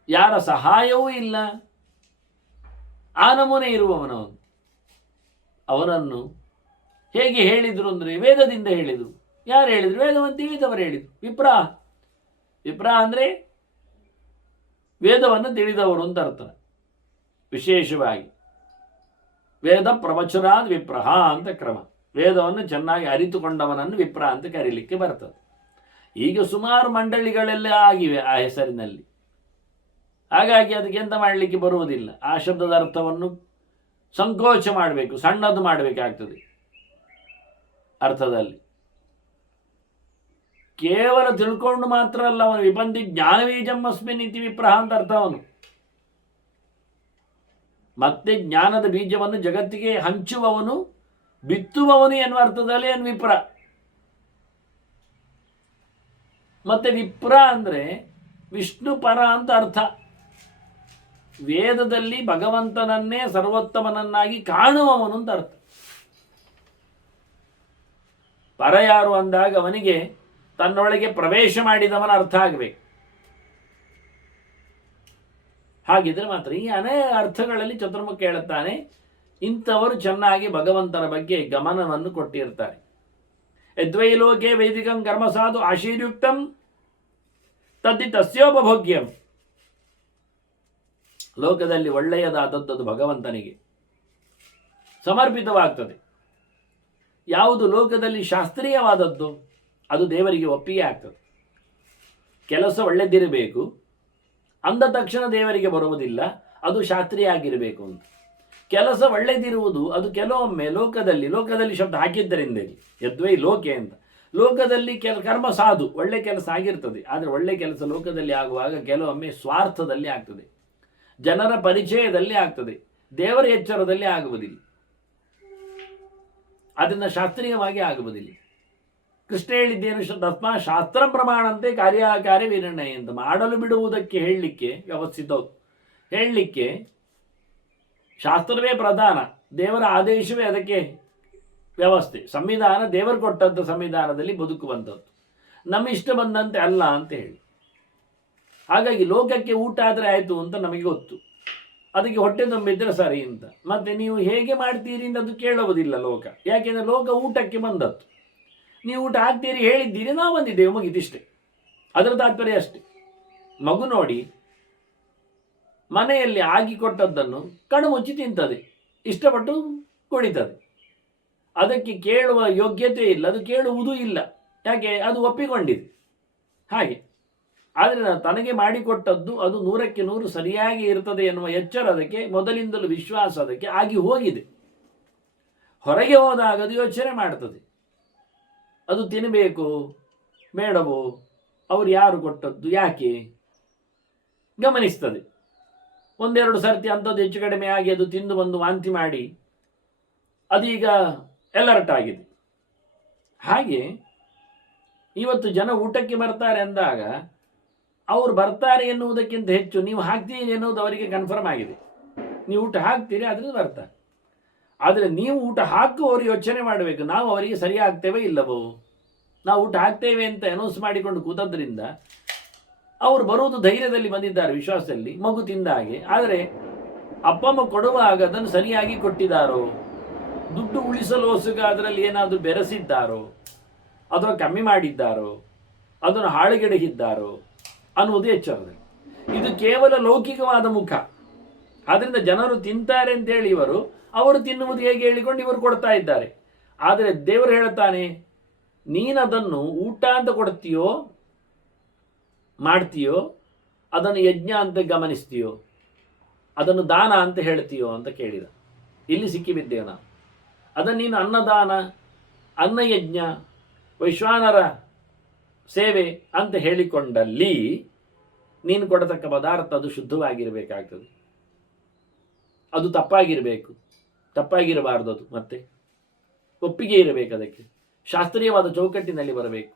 ಯಾರ ಸಹಾಯವೂ ಇಲ್ಲ. ಆ ನಮೂನೆ ಇರುವವನವನು. ಅವನನ್ನು ಹೇಗೆ ಹೇಳಿದರು ಅಂದರೆ, ವೇದದಿಂದ ಹೇಳಿದರು. ಯಾರು ಹೇಳಿದರು? ವೇದವನ್ನು ತಿಳಿದವರು ಹೇಳಿದರು. ವಿಪ್ರ ಅಂದರೆ ವೇದವನ್ನು ತಿಳಿದವರು ಅಂತ ಅರ್ಥ. ವಿಶೇಷವಾಗಿ ವೇದ ಪ್ರವಚನಾದ್ ವಿಪ್ರಹ ಅಂತ ಕ್ರಮ. ವೇದವನ್ನು ಚೆನ್ನಾಗಿ ಅರಿತುಕೊಂಡವನನ್ನು ವಿಪ್ರ ಅಂತ ಕರೀಲಿಕ್ಕೆ ಬರ್ತದೆ. ಈಗ ಸುಮಾರು ಮಂಡಳಿಗಳೆಲ್ಲ ಆಗಿವೆ ಆ ಹೆಸರಿನಲ್ಲಿ. ಹಾಗಾಗಿ ಅದಕ್ಕೆ ಎಂತ ಮಾಡಲಿಕ್ಕೆ ಬರುವುದಿಲ್ಲ. ಆ ಶಬ್ದದ ಅರ್ಥವನ್ನು ಸಂಕೋಚ ಮಾಡಬೇಕು, ಸಣ್ಣದು ಮಾಡಬೇಕಾಗ್ತದೆ. ಅರ್ಥದಲ್ಲಿ ಕೇವಲ ತಿಳ್ಕೊಂಡು ಮಾತ್ರ ಅಲ್ಲ, ಅವನು ವಿಪಂತಿ ಜ್ಞಾನಬೀಜಂ ಅಸ್ಮಿನ್ ಇತಿ ವಿಪ್ರಹ ಅಂತ ಅರ್ಥ. ಅವನು ಮತ್ತೆ ಜ್ಞಾನದ ಬೀಜವನ್ನು ಜಗತ್ತಿಗೆ ಹಂಚುವವನು, ಬಿತ್ತುವವನು ಎನ್ನುವ ಅರ್ಥದಲ್ಲಿ ಅವನು ವಿಪ್ರ. ಮತ್ತೆ ವಿಪ್ರ ಅಂದರೆ ವಿಷ್ಣು ಪರ ಅಂತ ಅರ್ಥ. ವೇದದಲ್ಲಿ ಭಗವಂತನನ್ನೇ ಸರ್ವೋತ್ತಮನನ್ನಾಗಿ ಕಾಣುವವನು ಅಂತ ಅರ್ಥ. ಪರ ಯಾರು ಅಂದಾಗ ಅವನಿಗೆ ತನ್ನೊಳಗೆ ಪ್ರವೇಶ ಮಾಡಿದವನ ಅರ್ಥ ಆಗಬೇಕು. ಹಾಗಿದ್ರೆ ಮಾತ್ರ. ಈ ಅನೇಕ ಅರ್ಥಗಳಲ್ಲಿ ಚತುರ್ಮುಖ ಹೇಳುತ್ತಾನೆ, ಇಂಥವರು ಚೆನ್ನಾಗಿ ಭಗವಂತನ ಬಗ್ಗೆ ಗಮನವನ್ನು ಕೊಟ್ಟಿರ್ತಾರೆ. ಯದ್ವೈ ಲೋಕೆ ವೈದಿಕಂ ಕರ್ಮ ಸಾಧು ಆಶೀರ್ಯುಕ್ತಂ ತದ್ದಿ ತಸ್ಯೋಪಭೋಗ್ಯಂ. ಲೋಕದಲ್ಲಿ ಒಳ್ಳೆಯದಾದದ್ದು ಭಗವಂತನಿಗೆ ಸಮರ್ಪಿತವಾಗ್ತದೆ. ಯಾವುದು ಲೋಕದಲ್ಲಿ ಶಾಸ್ತ್ರೀಯವಾದದ್ದು ಅದು ದೇವರಿಗೆ ಒಪ್ಪಿಗೆ ಆಗ್ತದೆ. ಕೆಲಸ ಒಳ್ಳೆದಿರಬೇಕು ಅಂದ ತಕ್ಷಣ ದೇವರಿಗೆ ಬರುವುದಿಲ್ಲ, ಅದು ಶಾಸ್ತ್ರೀಯ ಆಗಿರಬೇಕು ಅಂತ. ಕೆಲಸ ಒಳ್ಳೆದಿರುವುದು ಅದು ಕೆಲವೊಮ್ಮೆ ಲೋಕದಲ್ಲಿ ಶಬ್ದ ಹಾಕಿದ್ದರಿಂದ ಯದ್ವೈ ಲೋಕೆ ಅಂತ. ಲೋಕದಲ್ಲಿ ಕರ್ಮ ಸಾಧು, ಒಳ್ಳೆ ಕೆಲಸ ಆಗಿರ್ತದೆ. ಆದರೆ ಒಳ್ಳೆ ಕೆಲಸ ಲೋಕದಲ್ಲಿ ಆಗುವಾಗ ಕೆಲವೊಮ್ಮೆ ಸ್ವಾರ್ಥದಲ್ಲಿ ಆಗ್ತದೆ, ಜನರ ಪರಿಚಯದಲ್ಲಿ ಆಗ್ತದೆ, ದೇವರ ಎಚ್ಚರದಲ್ಲಿ ಆಗುವುದಿಲ್ಲ. ಅದನ್ನು ಶಾಸ್ತ್ರೀಯವಾಗಿ ಆಗುವುದಿಲ್ಲ. ಕೃಷ್ಣ ಹೇಳಿದ್ದೇನು? ತಸ್ಮಾ ಶಾಸ್ತ್ರ ಪ್ರಮಾಣಂತೆ ಕಾರ್ಯಕಾರ್ಯ ವಿನಿರ್ಣಯ ಅಂತ. ಮಾಡಲು ಬಿಡುವುದಕ್ಕೆ ಹೇಳಲಿಕ್ಕೆ ವ್ಯವಸ್ಥಿತ, ಹೇಳಲಿಕ್ಕೆ ಶಾಸ್ತ್ರವೇ ಪ್ರಧಾನ, ದೇವರ ಆದೇಶವೇ ಅದಕ್ಕೆ ವ್ಯವಸ್ಥೆ. ಸಂವಿಧಾನ ದೇವರು ಕೊಟ್ಟಂಥ ಸಂವಿಧಾನದಲ್ಲಿ ಬದುಕುವಂಥದ್ದು, ನಮ್ಮ ಇಷ್ಟ ಬಂದಂತೆ ಅಲ್ಲ ಅಂತ ಹೇಳಿ. ಹಾಗಾಗಿ ಲೋಕಕ್ಕೆ ಊಟ ಆದರೆ ಆಯಿತು ಅಂತ ನಮಗೆ ಗೊತ್ತು. ಅದಕ್ಕೆ ಹೊಟ್ಟೆ ತುಂಬಿದ್ರೆ ಸರಿ ಅಂತ. ಮತ್ತೆ ನೀವು ಹೇಗೆ ಮಾಡ್ತೀರಿ ಅಂತ ಅದು ಕೇಳುವುದಿಲ್ಲ ಲೋಕ. ಯಾಕೆಂದರೆ ಲೋಕ ಊಟಕ್ಕೆ ಬಂದದ್ದು. ನೀವು ಊಟ ಹಾಕ್ತೀರಿ ಹೇಳಿದ್ದೀರಿ, ನಾವು ಬಂದಿದ್ದೇವೆ, ಮುಗಿದಿಷ್ಟೇ. ಅದರ ತಾತ್ಪರ್ಯ ಅಷ್ಟೇ. ಮಗು ನೋಡಿ ಮನೆಯಲ್ಲಿ ಆಗಿಕೊಟ್ಟದ್ದನ್ನು ಕಣ್ಣು ಮುಚ್ಚಿ ತಿಂತದೆ, ಇಷ್ಟಪಟ್ಟು ಕುಡಿತದೆ. ಅದಕ್ಕೆ ಕೇಳುವ ಯೋಗ್ಯತೆ ಇಲ್ಲ, ಅದು ಕೇಳುವುದೂ ಇಲ್ಲ. ಯಾಕೆ? ಅದು ಒಪ್ಪಿಕೊಂಡಿದೆ ಹಾಗೆ. ಆದರೆ ತನಗೆ ಮಾಡಿಕೊಟ್ಟದ್ದು ಅದು 100ಕ್ಕೆ 100 ಸರಿಯಾಗಿ ಇರ್ತದೆ ಎನ್ನುವ ಎಚ್ಚರ ಅದಕ್ಕೆ ಮೊದಲಿಂದಲೂ ವಿಶ್ವಾಸ ಅದಕ್ಕೆ ಆಗಿ ಹೋಗಿದೆ. ಹೊರಗೆ ಹೋದಾಗ ಅದು ಯೋಚನೆ ಮಾಡ್ತದೆ, ಅದು ತಿನ್ನಬೇಕು ಬೇಡವೋ, ಅವರು ಯಾರು ಕೊಟ್ಟದ್ದು, ಯಾಕೆ ಗಮನಿಸ್ತದೆ. ಒಂದೆರಡು ಸರ್ತಿ ಅಂಥದ್ದು ಹೆಚ್ಚು ಕಡಿಮೆ ಆಗಿ ಅದು ತಿಂದು ಬಂದು ವಾಂತಿ ಮಾಡಿ ಅದೀಗ ಎಲರ್ಟ್ ಆಗಿದೆ. ಹಾಗೆ ಇವತ್ತು ಜನ ಊಟಕ್ಕೆ ಬರ್ತಾರೆ ಅಂದಾಗ ಅವರು ಬರ್ತಾರೆ ಎನ್ನುವುದಕ್ಕಿಂತ ಹೆಚ್ಚು ನೀವು ಹಾಕ್ತೀರಿ ಎನ್ನುವುದು ಅವರಿಗೆ ಕನ್ಫರ್ಮ್ ಆಗಿದೆ. ನೀವು ಊಟ ಹಾಕ್ತೀರಿ ಅದರಿಂದ ಬರ್ತಾರೆ. ಆದರೆ ನೀವು ಊಟ ಹಾಕುವವರು ಯೋಚನೆ ಮಾಡಬೇಕು, ನಾವು ಅವರಿಗೆ ಸರಿ ಆಗ್ತೇವೆ ಇಲ್ಲವೋ. ನಾವು ಊಟ ಹಾಕ್ತೇವೆ ಅಂತ ಅನೌನ್ಸ್ ಮಾಡಿಕೊಂಡು ಕೂತದ್ರಿಂದ ಅವರು ಬರುವುದು ಧೈರ್ಯದಲ್ಲಿ ಬಂದಿದ್ದಾರೆ, ವಿಶ್ವಾಸದಲ್ಲಿ, ಮಗು ತಿಂದ ಹಾಗೆ. ಆದರೆ ಅಪ್ಪ ಅಮ್ಮ ಕೊಡುವಾಗ ಅದನ್ನು ಸರಿಯಾಗಿ ಕೊಟ್ಟಿದ್ದಾರೋ, ದುಡ್ಡು ಉಳಿಸಲೋಸುಗ ಅದರಲ್ಲಿ ಏನಾದರೂ ಬೆರೆಸಿದ್ದಾರೋ, ಅಥವಾ ಕಮ್ಮಿ ಮಾಡಿದ್ದಾರೋ, ಅದನ್ನು ಹಾಳುಗೆಡಹಿದ್ದಾರೋ ಅನ್ನುವುದು ಎಚ್ಚರದಲ್ಲಿ. ಇದು ಕೇವಲ ಲೌಕಿಕವಾದ ಮುಖ. ಆದ್ದರಿಂದ ಜನರು ತಿಂತಾರೆ ಅಂತೇಳಿ ಅವರು ತಿನ್ನುವುದು ಹೇಗೆ ಹೇಳಿಕೊಂಡು ಇವರು ಕೊಡ್ತಾ ಇದ್ದಾರೆ. ಆದರೆ ದೇವರು ಹೇಳ್ತಾನೆ, ನೀನದನ್ನು ಊಟ ಅಂತ ಕೊಡ್ತೀಯೋ ಮಾಡ್ತೀಯೋ, ಅದನ್ನು ಯಜ್ಞ ಅಂತ ಗಮನಿಸ್ತೀಯೋ, ಅದನ್ನು ದಾನ ಅಂತ ಹೇಳ್ತೀಯೋ ಅಂತ ಕೇಳಿದ. ಇಲ್ಲಿ ಸಿಕ್ಕಿಬಿದ್ದೇವೆ ನಾವು. ಅದನ್ನು ನೀನು ಅನ್ನದಾನ, ಅನ್ನಯಜ್ಞ, ವೈಶ್ವಾನರ ಸೇವೆ ಅಂತ ಹೇಳಿಕೊಂಡಲ್ಲಿ ನೀನು ಕೊಡತಕ್ಕ ಪದಾರ್ಥ ಅದು ಶುದ್ಧವಾಗಿರಬೇಕಾಗ್ತದೆ. ಅದು ತಪ್ಪಾಗಿರಬೇಕು, ತಪ್ಪಾಗಿರಬಾರ್ದು. ಅದು ಮತ್ತೆ ಒಪ್ಪಿಗೆ ಇರಬೇಕು, ಅದಕ್ಕೆ ಶಾಸ್ತ್ರೀಯವಾದ ಚೌಕಟ್ಟಿನಲ್ಲಿ ಬರಬೇಕು.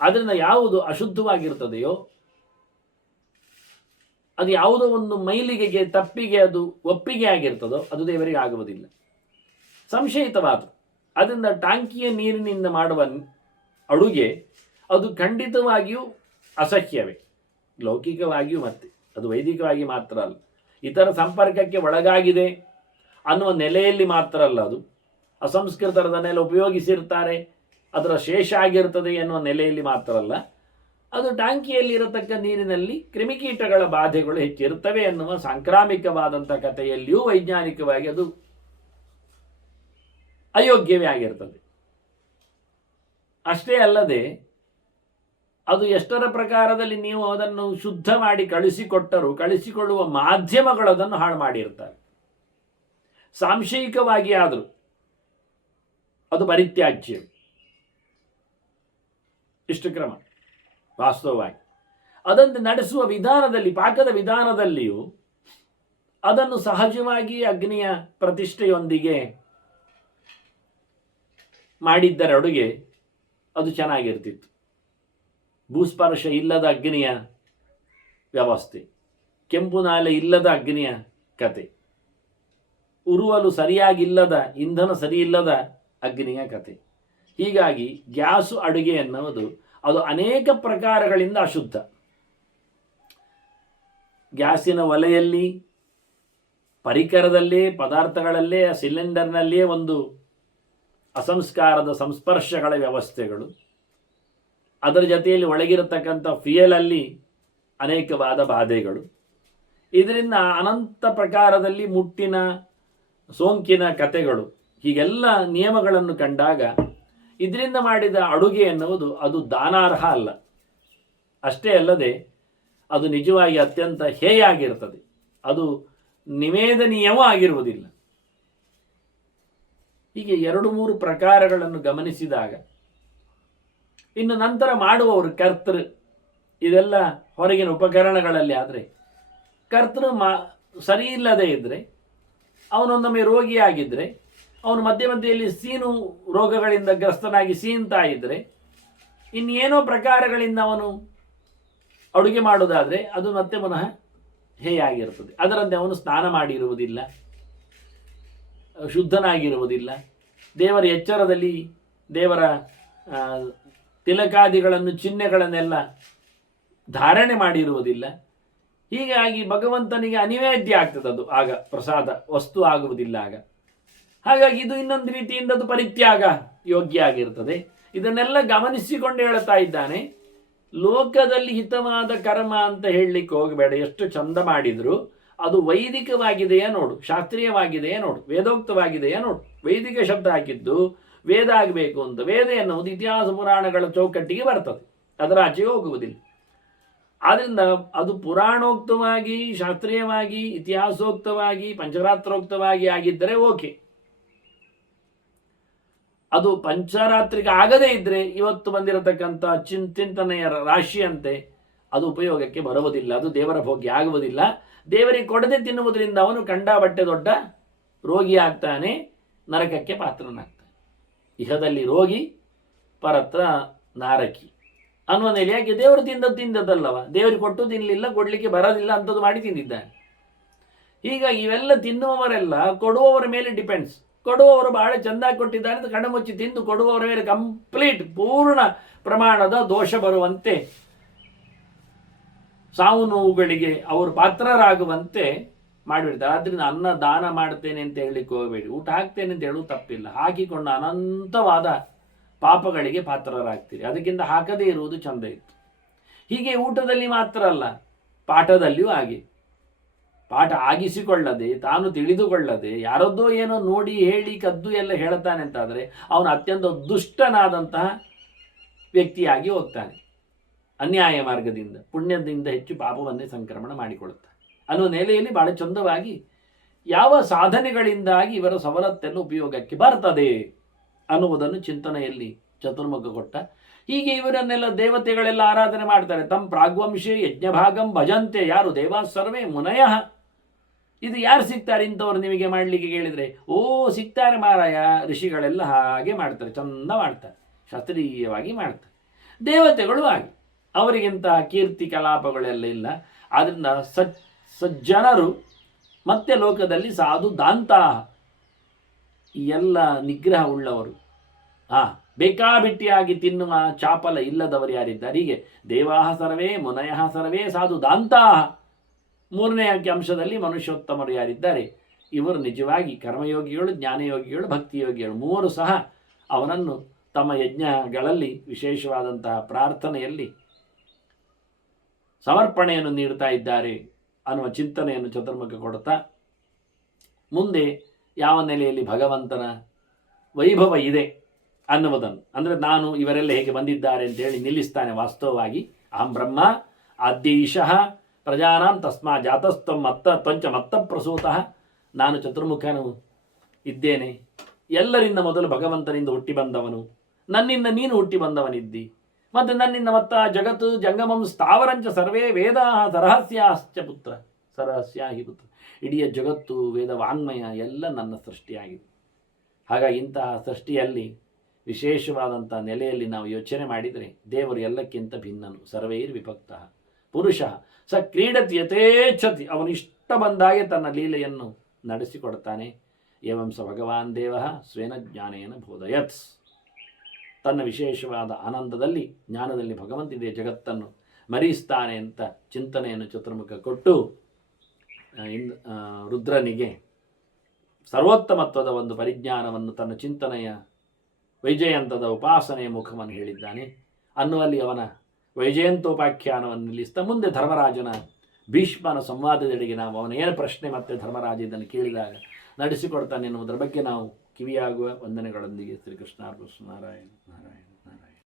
ಆದ್ದರಿಂದ ಯಾವುದು ಅಶುದ್ಧವಾಗಿರ್ತದೆಯೋ, ಅದು ಯಾವುದೋ ಒಂದು ಮೈಲಿಗೆಗೆ ತಪ್ಪಿಗೆ ಅದು ಒಪ್ಪಿಗೆ ಆಗಿರ್ತದೋ ಅದು ದೇವರಿಗೆ ಆಗುವುದಿಲ್ಲ, ಸಂಶಯಿತವಾದ. ಅದರಿಂದ ಟಾಂಕಿಯ ನೀರಿನಿಂದ ಮಾಡುವ ಅಡುಗೆ ಅದು ಖಂಡಿತವಾಗಿಯೂ ಅಸಹ್ಯವೇ, ಲೌಕಿಕವಾಗಿಯೂ. ಮತ್ತೆ ಅದು ವೈದಿಕವಾಗಿ ಮಾತ್ರ ಅಲ್ಲ, ಇತರ ಸಂಪರ್ಕಕ್ಕೆ ಒಳಗಾಗಿದೆ ಅನ್ನುವ ನೆಲೆಯಲ್ಲಿ ಮಾತ್ರ ಅಲ್ಲ, ಅದು ಅಸಂಸ್ಕೃತರದನ್ನೆಲ್ಲ ಉಪಯೋಗಿಸಿರ್ತಾರೆ, ಅದರ ಶೇಷ ಆಗಿರ್ತದೆ ಎನ್ನುವ ನೆಲೆಯಲ್ಲಿ ಮಾತ್ರ ಅಲ್ಲ, ಅದು ಟಾಂಕಿಯಲ್ಲಿರತಕ್ಕ ನೀರಿನಲ್ಲಿ ಕ್ರಿಮಿಕೀಟಗಳ ಬಾಧೆಗಳು ಹೆಚ್ಚಿರುತ್ತವೆ ಎನ್ನುವ ಸಾಂಕ್ರಾಮಿಕವಾದಂಥ ಕಥೆಯಲ್ಲಿಯೂ ವೈಜ್ಞಾನಿಕವಾಗಿ ಅದು ಅಯೋಗ್ಯವೇ ಆಗಿರ್ತದೆ. ಅಷ್ಟೇ ಅಲ್ಲದೆ ಅದು ಎಷ್ಟರ ಪ್ರಕಾರದಲ್ಲಿ ನೀವು ಅದನ್ನು ಶುದ್ಧ ಮಾಡಿ ಕಳಿಸಿಕೊಟ್ಟರೂ ಕಳಿಸಿಕೊಳ್ಳುವ ಮಾಧ್ಯಮಗಳು ಅದನ್ನು ಹಾಳು ಮಾಡಿರ್ತಾರೆ. ಸಾಂಶಯಿಕವಾಗಿ ಆದರೂ ಅದು ಪರಿತ್ಯಾಜ್ಯ. ಇಷ್ಟು ಕ್ರಮ ವಾಸ್ತವವಾಗಿ ಅದನ್ನು ನಡೆಸುವ ವಿಧಾನದಲ್ಲಿ, ಪಾಕದ ವಿಧಾನದಲ್ಲಿಯೂ ಅದನ್ನು ಸಹಜವಾಗಿ ಅಗ್ನಿಯ ಪ್ರತಿಷ್ಠೆಯೊಂದಿಗೆ ಮಾಡಿದ್ದರೆ ಅಡುಗೆ ಅದು ಚೆನ್ನಾಗಿರ್ತಿತ್ತು. ಭೂಸ್ಪರ್ಶ ಇಲ್ಲದ ಅಗ್ನಿಯ ವ್ಯವಸ್ಥೆ, ಕೆಂಪು ನಾಲೆ ಇಲ್ಲದ ಅಗ್ನಿಯ ಕತೆ, ಉರುವಲು ಸರಿಯಾಗಿಲ್ಲದ, ಇಂಧನ ಸರಿಯಿಲ್ಲದ ಅಗ್ನಿಯ ಕತೆ. ಹೀಗಾಗಿ ಗ್ಯಾಸು ಅಡುಗೆ ಎನ್ನುವುದು ಅದು ಅನೇಕ ಪ್ರಕಾರಗಳಿಂದ ಅಶುದ್ಧ. ಗ್ಯಾಸಿನ ಒಲೆಯಲ್ಲಿ, ಪರಿಕರದಲ್ಲೇ, ಪದಾರ್ಥಗಳಲ್ಲೇ, ಸಿಲಿಂಡರ್ನಲ್ಲಿಯೇ ಒಂದು ಅಸಂಸ್ಕಾರದ ಸಂಸ್ಪರ್ಶಗಳ ವ್ಯವಸ್ಥೆಗಳು, ಅದರ ಜೊತೆಯಲ್ಲಿ ಒಳಗಿರತಕ್ಕಂಥ ಫ್ಯೂಯಲಲ್ಲಿ ಅನೇಕವಾದ ಬಾಧೆಗಳು, ಇದರಿಂದ ಅನಂತ ಪ್ರಕಾರದಲ್ಲಿ ಮುಟ್ಟಿನ ಸೋಂಕಿನ ಕಥೆಗಳು, ಹೀಗೆಲ್ಲ ನಿಯಮಗಳನ್ನು ಕಂಡಾಗ ಇದರಿಂದ ಮಾಡಿದ ಅಡುಗೆ ಎನ್ನುವುದು ಅದು ದಾನಾರ್ಹ ಅಲ್ಲ. ಅಷ್ಟೇ ಅಲ್ಲದೆ ಅದು ನಿಜವಾಗಿ ಅತ್ಯಂತ ಹೇಯ ಆಗಿರ್ತದೆ, ಅದು ನಿವೇದನೀಯವೂ ಆಗಿರುವುದಿಲ್ಲ. ಹೀಗೆ 2-3 ಪ್ರಕಾರಗಳನ್ನು ಗಮನಿಸಿದಾಗ ಇನ್ನು ನಂತರ ಮಾಡುವವರು ಕರ್ತೃ, ಇದೆಲ್ಲ ಹೊರಗಿನ ಉಪಕರಣಗಳಲ್ಲಿ. ಆದರೆ ಕರ್ತೃ ಸರಿ ಇಲ್ಲದೆ ಇದ್ದರೆ, ಅವನೊಂದೊಮ್ಮೆ ರೋಗಿಯಾಗಿದ್ದರೆ, ಅವನು ಮಧ್ಯೆ ಮಧ್ಯೆಯಲ್ಲಿ ಸೀನು ರೋಗಗಳಿಂದ ಗ್ರಸ್ತನಾಗಿ ಸೀನ್ತಾ ಇದ್ದರೆ, ಇನ್ನೇನೋ ಪ್ರಕಾರಗಳಿಂದ ಅವನು ಅಡುಗೆ ಮಾಡುವುದಾದರೆ ಅದು ಮತ್ತೆ ಪುನಃ ಹೇಯಾಗಿರ್ತದೆ. ಅದರಂತೆ ಅವನು ಸ್ನಾನ ಮಾಡಿರುವುದಿಲ್ಲ, ಶುದ್ಧನಾಗಿರುವುದಿಲ್ಲ, ದೇವರ ಎಚ್ಚರದಲ್ಲಿ ದೇವರ ತಿಲಕಾದಿಗಳನ್ನು, ಚಿಹ್ನೆಗಳನ್ನೆಲ್ಲ ಧಾರಣೆ ಮಾಡಿರುವುದಿಲ್ಲ. ಹೀಗಾಗಿ ಭಗವಂತನಿಗೆ ಅನಿವೇದ್ಯ ಆಗ್ತದೆ ಅದು, ಆಗ ಪ್ರಸಾದ ವಸ್ತು ಆಗುವುದಿಲ್ಲ ಆಗ. ಹಾಗಾಗಿ ಇದು ಇನ್ನೊಂದು ರೀತಿಯಿಂದ ಅದು ಪರಿತ್ಯಾಗ ಯೋಗ್ಯ ಆಗಿರ್ತದೆ. ಇದನ್ನೆಲ್ಲ ಗಮನಿಸಿಕೊಂಡು ಹೇಳ್ತಾ ಇದ್ದಾನೆ. ಲೋಕದಲ್ಲಿ ಹಿತವಾದ ಕರ್ಮ ಅಂತ ಹೇಳಲಿಕ್ಕೆ ಹೋಗಬೇಡ. ಎಷ್ಟು ಚಂದ ಮಾಡಿದ್ರು ಅದು ವೈದಿಕವಾಗಿದೆಯಾ ನೋಡು, ಶಾಸ್ತ್ರೀಯವಾಗಿದೆಯಾ ನೋಡು, ವೇದೋಕ್ತವಾಗಿದೆಯಾ ನೋಡು. ವೈದಿಕ ಶಬ್ದ ಹಾಕಿದ್ದು ವೇದ ಆಗಬೇಕು ಅಂತ. ವೇದ ಎನ್ನುವುದು ಇತಿಹಾಸ ಪುರಾಣಗಳ ಚೌಕಟ್ಟಿಗೆ ಬರ್ತದೆ, ಅದರ ಆಚೆಗೆ ಹೋಗುವುದಿಲ್ಲ. ಆದ್ರಿಂದ ಅದು ಪುರಾಣೋಕ್ತವಾಗಿ, ಶಾಸ್ತ್ರೀಯವಾಗಿ, ಇತಿಹಾಸೋಕ್ತವಾಗಿ, ಪಂಚರಾತ್ರೋಕ್ತವಾಗಿ ಆಗಿದ್ದರೆ ಓಕೆ. ಅದು ಪಂಚರಾತ್ರಿಗೆ ಆಗದೇ ಇದ್ರೆ ಇವತ್ತು ಬಂದಿರತಕ್ಕಂಥ ಚಿಂತನೆಯ ರಾಶಿಯಂತೆ ಅದು ಉಪಯೋಗಕ್ಕೆ ಬರುವುದಿಲ್ಲ. ಅದು ದೇವರ ಭೋಗ್ಯ ಆಗುವುದಿಲ್ಲ. ದೇವರಿಗೆ ಕೊಡದೆ ತಿನ್ನುವುದರಿಂದ ಅವನು ಕಂಡಬಟ್ಟೆ ದೊಡ್ಡ ರೋಗಿ ಆಗ್ತಾನೆ, ನರಕಕ್ಕೆ ಪಾತ್ರನಾಗ್ತಾನೆ. ಇಹದಲ್ಲಿ ರೋಗಿ, ಪರತ್ರ ನಾರಕಿ ಅನ್ನುವ ನೆಲೆ. ಯಾಕೆ? ದೇವರು ತಿಂದದ್ದಲ್ಲವ, ದೇವರಿಗೆ ಕೊಟ್ಟು ತಿನ್ನಲಿಲ್ಲ, ಕೊಡಲಿಕ್ಕೆ ಬರೋದಿಲ್ಲ ಅಂಥದ್ದು ಮಾಡಿ ತಿಂದಿದ್ದಾನೆ. ಹೀಗಾಗಿ ಇವೆಲ್ಲ ತಿನ್ನುವವರೆಲ್ಲ ಕೊಡುವವರ ಮೇಲೆ ಡಿಪೆಂಡ್ಸ್. ಕೊಡುವವರು ಬಹಳ ಚೆಂದಾಗಿ ಕೊಟ್ಟಿದ್ದಾರೆ ಅಂತ ಕಣ್ಣು ತಿಂದು ಕೊಡುವವರ ಮೇಲೆ ಕಂಪ್ಲೀಟ್ ಪೂರ್ಣ ಪ್ರಮಾಣದ ದೋಷ ಬರುವಂತೆ, ಸಾವು ನೋವುಗಳಿಗೆ ಅವರು ಪಾತ್ರರಾಗುವಂತೆ ಮಾಡಿಬಿಡ್ತಾರೆ. ಆದ್ದರಿಂದ ಅನ್ನ ದಾನ ಮಾಡ್ತೇನೆ ಅಂತ ಹೇಳಲಿಕ್ಕೆ ಹೋಗಬೇಡಿ. ಊಟ ಹಾಕ್ತೇನೆ ಅಂತ ಹೇಳುವುದು ತಪ್ಪಿಲ್ಲ. ಹಾಕಿಕೊಂಡು ಅನಂತವಾದ ಪಾಪಗಳಿಗೆ ಪಾತ್ರರಾಗ್ತೀರಿ. ಅದಕ್ಕಿಂತ ಹಾಕದೇ ಇರುವುದು ಚಂದ ಇತ್ತು. ಹೀಗೆ ಊಟದಲ್ಲಿ ಮಾತ್ರ ಅಲ್ಲ, ಪಾಠದಲ್ಲಿಯೂ ಹಾಗೆ. ಪಾಠ ಆಗಿಸಿಕೊಳ್ಳದೆ, ತಾನು ತಿಳಿದುಕೊಳ್ಳದೆ, ಯಾರದ್ದೋ ಏನೋ ನೋಡಿ ಹೇಳಿ ಕದ್ದು ಎಲ್ಲ ಹೇಳ್ತಾನೆ ಅಂತಾದರೆ ಅವನು ಅತ್ಯಂತ ದುಷ್ಟನಾದಂತಹ ವ್ಯಕ್ತಿಯಾಗಿ ಹೋಗ್ತಾನೆ. ಅನ್ಯಾಯ ಮಾರ್ಗದಿಂದ, ಪುಣ್ಯದಿಂದ ಹೆಚ್ಚು ಪಾಪವನ್ನೇ ಸಂಕ್ರಮಣ ಮಾಡಿಕೊಳ್ಳುತ್ತಾನೆ ಅನ್ನುವ ನೆಲೆಯಲ್ಲಿ ಬಹಳ ಚಂದವಾಗಿ ಯಾವ ಸಾಧನೆಗಳಿಂದಾಗಿ ಇವರ ಸವಲತ್ತೆಲ್ಲ ಉಪಯೋಗಕ್ಕೆ ಬರ್ತದೆ ಅನ್ನುವುದನ್ನು ಚಿಂತನೆಯಲ್ಲಿ ಚತುರ್ಮುಖ ಕೊಟ್ಟ. ಹೀಗೆ ಇವರನ್ನೆಲ್ಲ ದೇವತೆಗಳೆಲ್ಲ ಆರಾಧನೆ ಮಾಡ್ತಾರೆ. ತಮ್ಮ ಪ್ರಾಗ್ವಂಶೇ ಯಜ್ಞಭಾಗಂ ಭಜಂತೆ. ಯಾರು? ದೇವಾ ಸರ್ವೇ ಮುನಯಃ. ಇದು ಯಾರು ಸಿಗ್ತಾರೆ ಇಂಥವ್ರು ನಿಮಗೆ ಮಾಡಲಿಕ್ಕೆ ಕೇಳಿದರೆ? ಓ ಸಿಗ್ತಾರೆ ಮಾರಾಯ, ಋಷಿಗಳೆಲ್ಲ ಹಾಗೆ ಮಾಡ್ತಾರೆ, ಚಂದ ಮಾಡ್ತಾರೆ, ಶಾಸ್ತ್ರೀಯವಾಗಿ ಮಾಡ್ತಾರೆ. ದೇವತೆಗಳು ಹಾಗೆ, ಅವರಿಗಿಂತ ಕೀರ್ತಿ ಕಲಾಪಗಳೆಲ್ಲ ಇಲ್ಲ. ಆದ್ದರಿಂದ ಸಜ್ಜನರು ಮತ್ತೆ ಲೋಕದಲ್ಲಿ ಸಾಧು ದಾಂತಹ ಈ ಎಲ್ಲ ನಿಗ್ರಹ ಉಳ್ಳವರು, ಬೇಕಾಬಿಟ್ಟಿಯಾಗಿ ತಿನ್ನುವ ಚಾಪಲ ಇಲ್ಲದವರು ಯಾರಿದ್ದಾರೆ? ಹೀಗೆ ದೇವಾಹ ಸರ್ವೇ ಮುನಯಃ ಸರ್ವೇ ಸಾಧು ದಾಂತಹ. ಮೂರನೇ ಅಂಶದಲ್ಲಿ ಮನುಷ್ಯೋತ್ತಮರು ಯಾರಿದ್ದಾರೆ? ಇವರು ನಿಜವಾಗಿ ಕರ್ಮಯೋಗಿಗಳು, ಜ್ಞಾನಯೋಗಿಗಳು, ಭಕ್ತಿಯೋಗಿಗಳು ಮೂವರು ಸಹ ಅವನನ್ನು ತಮ್ಮ ಯಜ್ಞಗಳಲ್ಲಿ ವಿಶೇಷವಾದಂತಹ ಪ್ರಾರ್ಥನೆಯಲ್ಲಿ ಸಮರ್ಪಣೆಯನ್ನು ನೀಡ್ತಾ ಇದ್ದಾರೆ ಅನ್ನುವ ಚಿಂತನೆಯನ್ನು ಚತುರ್ಮುಖ ಕೊಡುತ್ತಾ, ಮುಂದೆ ಯಾವ ನೆಲೆಯಲ್ಲಿ ಭಗವಂತನ ವೈಭವ ಇದೆ ಅನ್ನುವುದನ್ನು, ಅಂದರೆ ನಾನು ಇವರೆಲ್ಲ ಹೇಗೆ ಬಂದಿದ್ದಾರೆ ಅಂತೇಳಿ ನಿಲ್ಲಿಸ್ತಾನೆ. ವಾಸ್ತವವಾಗಿ ಅಹಂ ಬ್ರಹ್ಮ ಆದ್ಯೈಷಃ ಪ್ರಜಾನಾಂ ತಸ್ಮಾ ಜಾತಸ್ತಂ ಮತ್ತ ಪ್ರಸೂತಃ. ನಾನು ಚತುರ್ಮುಖನು ಇದ್ದೇನೆ, ಎಲ್ಲರಿಂದ ಮೊದಲು ಭಗವಂತನಿಂದ ಹುಟ್ಟಿ ಬಂದವನು, ನನ್ನಿಂದ ನೀನು ಹುಟ್ಟಿ ಬಂದವನಿದ್ದಿ, ಮತ್ತು ನನ್ನಿಂದ ಮತ್ತ ಜಗತ್ತು ಜಂಗಮಂ ಸ್ಥಾವರಂಚ ಸರ್ವೇ ವೇದ ಸರಹಸ್ಯಾಶ್ಚ ಪುತ್ರ ಸರಹಸ್ಯಾಹಿ ಪುತ್ರ. ಇಡೀ ಜಗತ್ತು ವೇದ ವಾಂಗ್ಮಯ ಎಲ್ಲ ನನ್ನ ಸೃಷ್ಟಿಯಾಗಿದೆ. ಹಾಗಾಗಿ ಇಂತಹ ಸೃಷ್ಟಿಯಲ್ಲಿ ವಿಶೇಷವಾದಂಥ ನೆಲೆಯಲ್ಲಿ ನಾವು ಯೋಚನೆ ಮಾಡಿದರೆ ದೇವರು ಎಲ್ಲಕ್ಕಿಂತ ಭಿನ್ನನು. ಸರ್ವೈರ್ ವಿಭಕ್ತ ಪುರುಷ ಸ ಕ್ರೀಡತಿ ಯಥೇಚ್ಛತಿ. ಅವನಿಷ್ಟ ಬಂದಾಗೆ ತನ್ನ ಲೀಲೆಯನ್ನು ನಡೆಸಿಕೊಡ್ತಾನೆ. ಏವಂ ಸ ಭಗವಾನ್ ದೇವ ಸ್ವೇನ ಜ್ಞಾನೇನ ಬೋಧಯತ್. ತನ್ನ ವಿಶೇಷವಾದ ಆನಂದದಲ್ಲಿ, ಜ್ಞಾನದಲ್ಲಿ ಭಗವಂತಿದೆ ಜಗತ್ತನ್ನು ಮರೆಯಿಸ್ತಾನೆ ಅಂತ ಚಿಂತನೆಯನ್ನು ಚತುರ್ಮುಖ ಕೊಟ್ಟು ರುದ್ರನಿಗೆ ಸರ್ವೋತ್ತಮತ್ವದ ಒಂದು ಪರಿಜ್ಞಾನವನ್ನು, ತನ್ನ ಚಿಂತನೆಯ ವೈಜಯಂತದ ಉಪಾಸನೆಯ ಮುಖವನ್ನು ಹೇಳಿದ್ದಾನೆ ಅನ್ನುವಲ್ಲಿ ಅವನ ವೈಜಯಂತೋಪಾಖ್ಯಾನವನ್ನು ನಿಲ್ಲಿಸ್ತಾ ಮುಂದೆ ಧರ್ಮರಾಜನ ಭೀಷ್ಮನ ಸಂವಾದದೆಡೆಗೆ ನಾವು ಅವನ ಏನು ಪ್ರಶ್ನೆ ಮತ್ತೆ ಧರ್ಮರಾಜ ಇದನ್ನು ಕೇಳಿದಾಗ ನಡೆಸಿಕೊಡ್ತಾನೆ ಎನ್ನುವುದರ ಬಗ್ಗೆ ನಾವು ಕಿವಿಯಾಗುವ ವಂದನೆಗಳೊಂದಿಗೆ ಶ್ರೀಕೃಷ್ಣ ನಾರಾಯಣ ನಾರಾಯಣ ನಾರಾಯಣ.